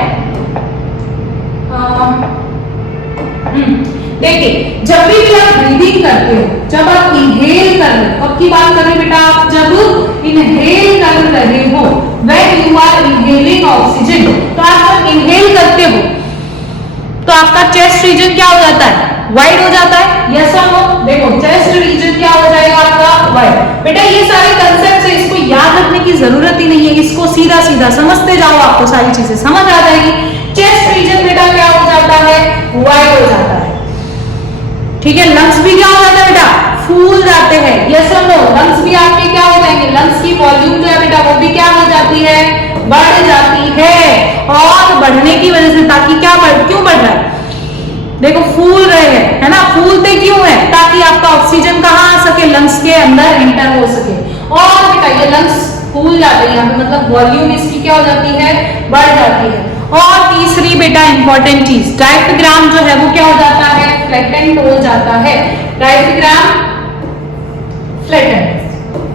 देखिए, जब भी आप ब्रीदिंग करते हो, जब आप इनहेल कर रहे हो, अब की बात करें बेटा, आप जब इनहेल कर रहे हो, when you are inhaling oxygen, तो आप जब इनहेल करते हो तो आपका चेस्ट रीजन क्या हो जाता है? वाइड हो जाता है। यस और नो? देखो, चेस्ट रीजन क्या हो जाएगा आपका? वाइड। बेटा ये सारे कंसेप्ट है, इसको याद रखने की जरूरत ही नहीं है, इसको सीधा सीधा समझते जाओ, आपको सारी चीजें समझ आ जाएगी। चेस्ट रीजन बेटा क्या हो जाता है? वाइड हो जाता है। ठीक है? लंग्स भी क्या हो जाता है बेटा? फूल जाते हैं। यस और नो? लंग्स भी आपके क्या हो जाएंगे? लंग्स की वॉल्यूम जो है बेटा वो भी क्या हो जाती है? बढ़ जाती है। और बढ़ने की वजह से, ताकि क्या क्यों बढ़ रहा है? देखो, फूल रहे हैं, है ना? फूलते क्यों है? ताकि आपका ऑक्सीजन कहाँ आ सके? लंग्स के अंदर एंटर हो सके। और बेटा ये लंग्स फूल जाते हैं, यहाँ पे मतलब वॉल्यूम इसकी क्या हो जाती है? बढ़ जाती है। और तीसरी बेटा इंपॉर्टेंट चीज, डायफ्राम जो है वो क्या हो जाता है? फ्लैटेंड हो जाता है। Diaphragm flattened.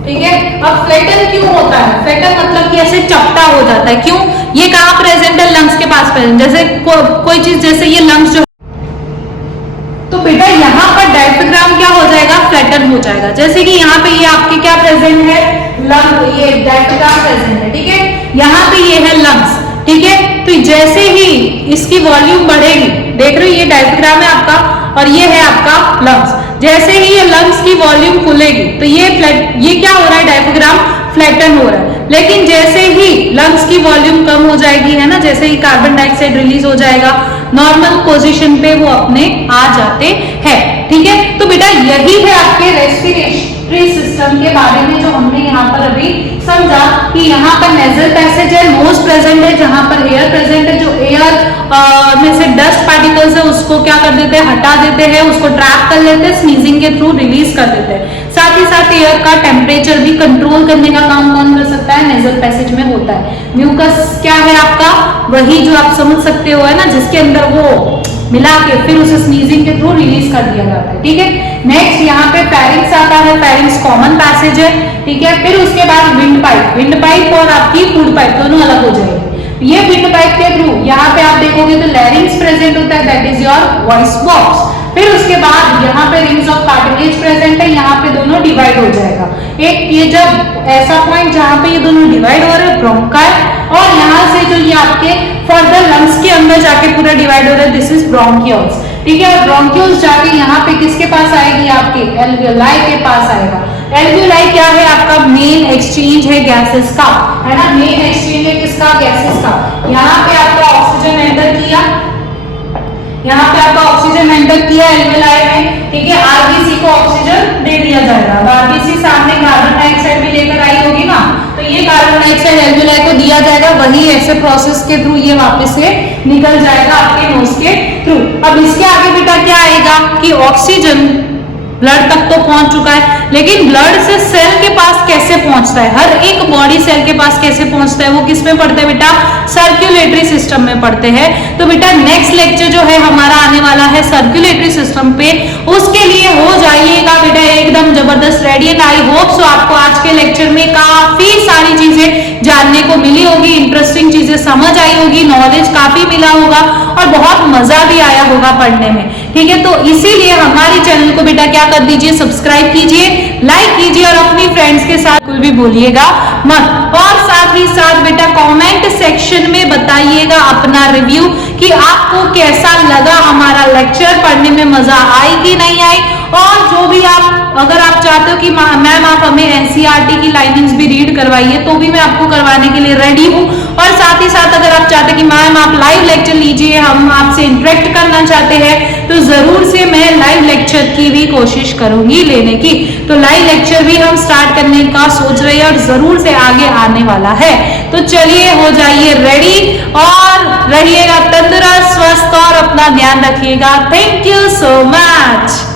ठीक है? अब फ्लैटन क्यों होता है? फ्लैटन मतलब कि ऐसे चपटा हो जाता है। क्यों? ये कहाँ प्रेजेंट है? लंग्स के पास प्रेजेंट। जैसे कोई चीज, जैसे ये लंग्स जो, तो बेटा यहाँ पर डायफ्राम क्या हो जाएगा? फ्लैटन हो जाएगा। जैसे कि यहाँ पे ये आपके क्या प्रेजेंट है? लंग, ये डायफ्राम प्रेजेंट है। ठीक है? यहाँ पे ये है लंग्स। ठीक है? तो जैसे ही इसकी वॉल्यूम बढ़ेगी, देख रहे हो ये डायफ्राम है आपका और ये है आपका लंग्स। जैसे ही ये लंग्स की वॉल्यूम खुलेगी तो ये क्या हो रहा है? डायफ्राम फ्लैटन हो रहा है। लेकिन जैसे ही लंग्स की वॉल्यूम कम हो जाएगी, है ना, जैसे ही कार्बन डाइऑक्साइड रिलीज हो जाएगा, नॉर्मल पोजीशन पे वो अपने आ जाते हैं। ठीक है? तो बेटा यही है आपके रेस्पिरेटरी सिस्टम के बारे में जो हमने यहाँ पर अभी समझा कि यहाँ पर नेजल पैसेज है, नोज प्रेजेंट है, जहां पर एयर प्रेजेंट है। जो एयर में से डस्ट पार्टिकल्स है उसको क्या कर देते हैं? हटा देते हैं, उसको ट्रैप कर लेते हैं, स्नीजिंग के थ्रू रिलीज कर देते हैं। साथ ही साथ एयर का टेम्परेचर भी कंट्रोल करने का काम कौन कर सकता है? नेजल पैसेज में होता है। म्यूकस क्या है आपका? वही जो आप समझ सकते हो, है ना, जिसके अंदर वो मिला के फिर उसे स्नीजिंग के थ्रू रिलीज कर दिया जाता है। ठीक है? नेक्स्ट यहाँ पे फेरिंग्स आता है। फेरिंग्स कॉमन पैसेज है। ठीक है? फिर उसके बाद विंड पाइप। विंड पाइप और आपकी फूड पाइप दोनों अलग हो जाएगी। ये विंड पाइप के थ्रू यहाँ पे आप देखोगे तो लैरिंग्स प्रेजेंट होता है, that is your voice box. फिर उसके बाद यहाँ पे रिंग्स ऑफ कार्टिलेज प्रेजेंट है, यहाँ पे दोनों डिवाइड हो जाएगा। एक ये जब ऐसा पॉइंट जहाँ पे ये दोनों डिवाइड हो रहे हैं, ब्रोंकाई, और यहाँ से जो ये आपके फर्दर लंग्स के अंदर जाके पूरा डिवाइड हो रहा है, दिस इज ब्रोंकियल्स। ठीक है? और ब्रोंकियल्स जाके यहाँ पे किसके पास आएगी? आपके एल्वियोलाई के पास आएगा। एल्वियोलाई क्या है? आपका मेन एक्सचेंज है गैसेस का, है ना? मेन एक्सचेंज है किसका? गैसेस का। यहाँ पे आपका ऑक्सीजन एंटर किया, यहाँ पे आपका ऑक्सीजन एंटर किया एल्वियोलाई में। ठीक है? आरबीसी को ऑक्सीजन दे दिया जाएगा। आरबीसी सामने कार्बन डाइऑक्साइड भी लेकर आई होगी ना, तो ये कार्बन डाइऑक्साइड एल्वियोलाई को दिया जाएगा। वही ऐसे प्रोसेस के थ्रू ये वापस से निकल जाएगा आपके नोज के थ्रू। अब इसके आगे बेटा क्या आएगा कि ऑक्सीजन ब्लड तक तो पहुंच चुका है, लेकिन ब्लड से सेल के पास कैसे पहुंचता है? हर एक बॉडी सेल के पास कैसे पहुंचता है? वो किस में पढ़ते हैं बेटा? सर्कुलेटरी सिस्टम में पढ़ते हैं। तो बेटा नेक्स्ट लेक्चर जो है हमारा आने वाला है सर्कुलेटरी सिस्टम पे, उसके लिए हो जाइएगा बेटा एकदम जबरदस्त ready. And I hope so आपको आज के लेक्चर में काफी सारी चीजें जानने को मिली होगी, इंटरेस्टिंग चीजें समझ आई होगी, नॉलेज काफी मिला होगा और बहुत मजा भी आया होगा पढ़ने में। ठीक है? तो इसीलिए हमारे चैनल को बेटा क्या कर दीजिए? सब्सक्राइब कीजिए, लाइक कीजिए और अपनी फ्रेंड्स के साथ बिल्कुल भी भूलिएगा मत। और साथ ही साथ बेटा कमेंट सेक्शन में बताइएगा अपना रिव्यू कि आपको कैसा लगा हमारा लेक्चर, पढ़ने में मजा आई कि नहीं आई। और जो भी आप, अगर आप चाहते हो कि मैम आप हमें एनसीईआरटी की लाइनिंग्स भी रीड करवाइए, तो भी मैं आपको करवाने के लिए रेडी हूँ। और साथ ही साथ अगर आप चाहते हैं कि मैम आप लाइव लेक्चर लीजिए, हम आपसे इंटरेक्ट करना चाहते हैं, तो जरूर से मैं लाइव लेक्चर की भी कोशिश करूंगी लेने की। तो लाइव लेक्चर भी हम स्टार्ट करने का सोच रहे हैं और जरूर से आगे आने वाला है। तो चलिए हो जाइए रेडी और रहिएगा तंदुरुस्त, स्वस्थ और अपना ध्यान रखिएगा। Thank you so much.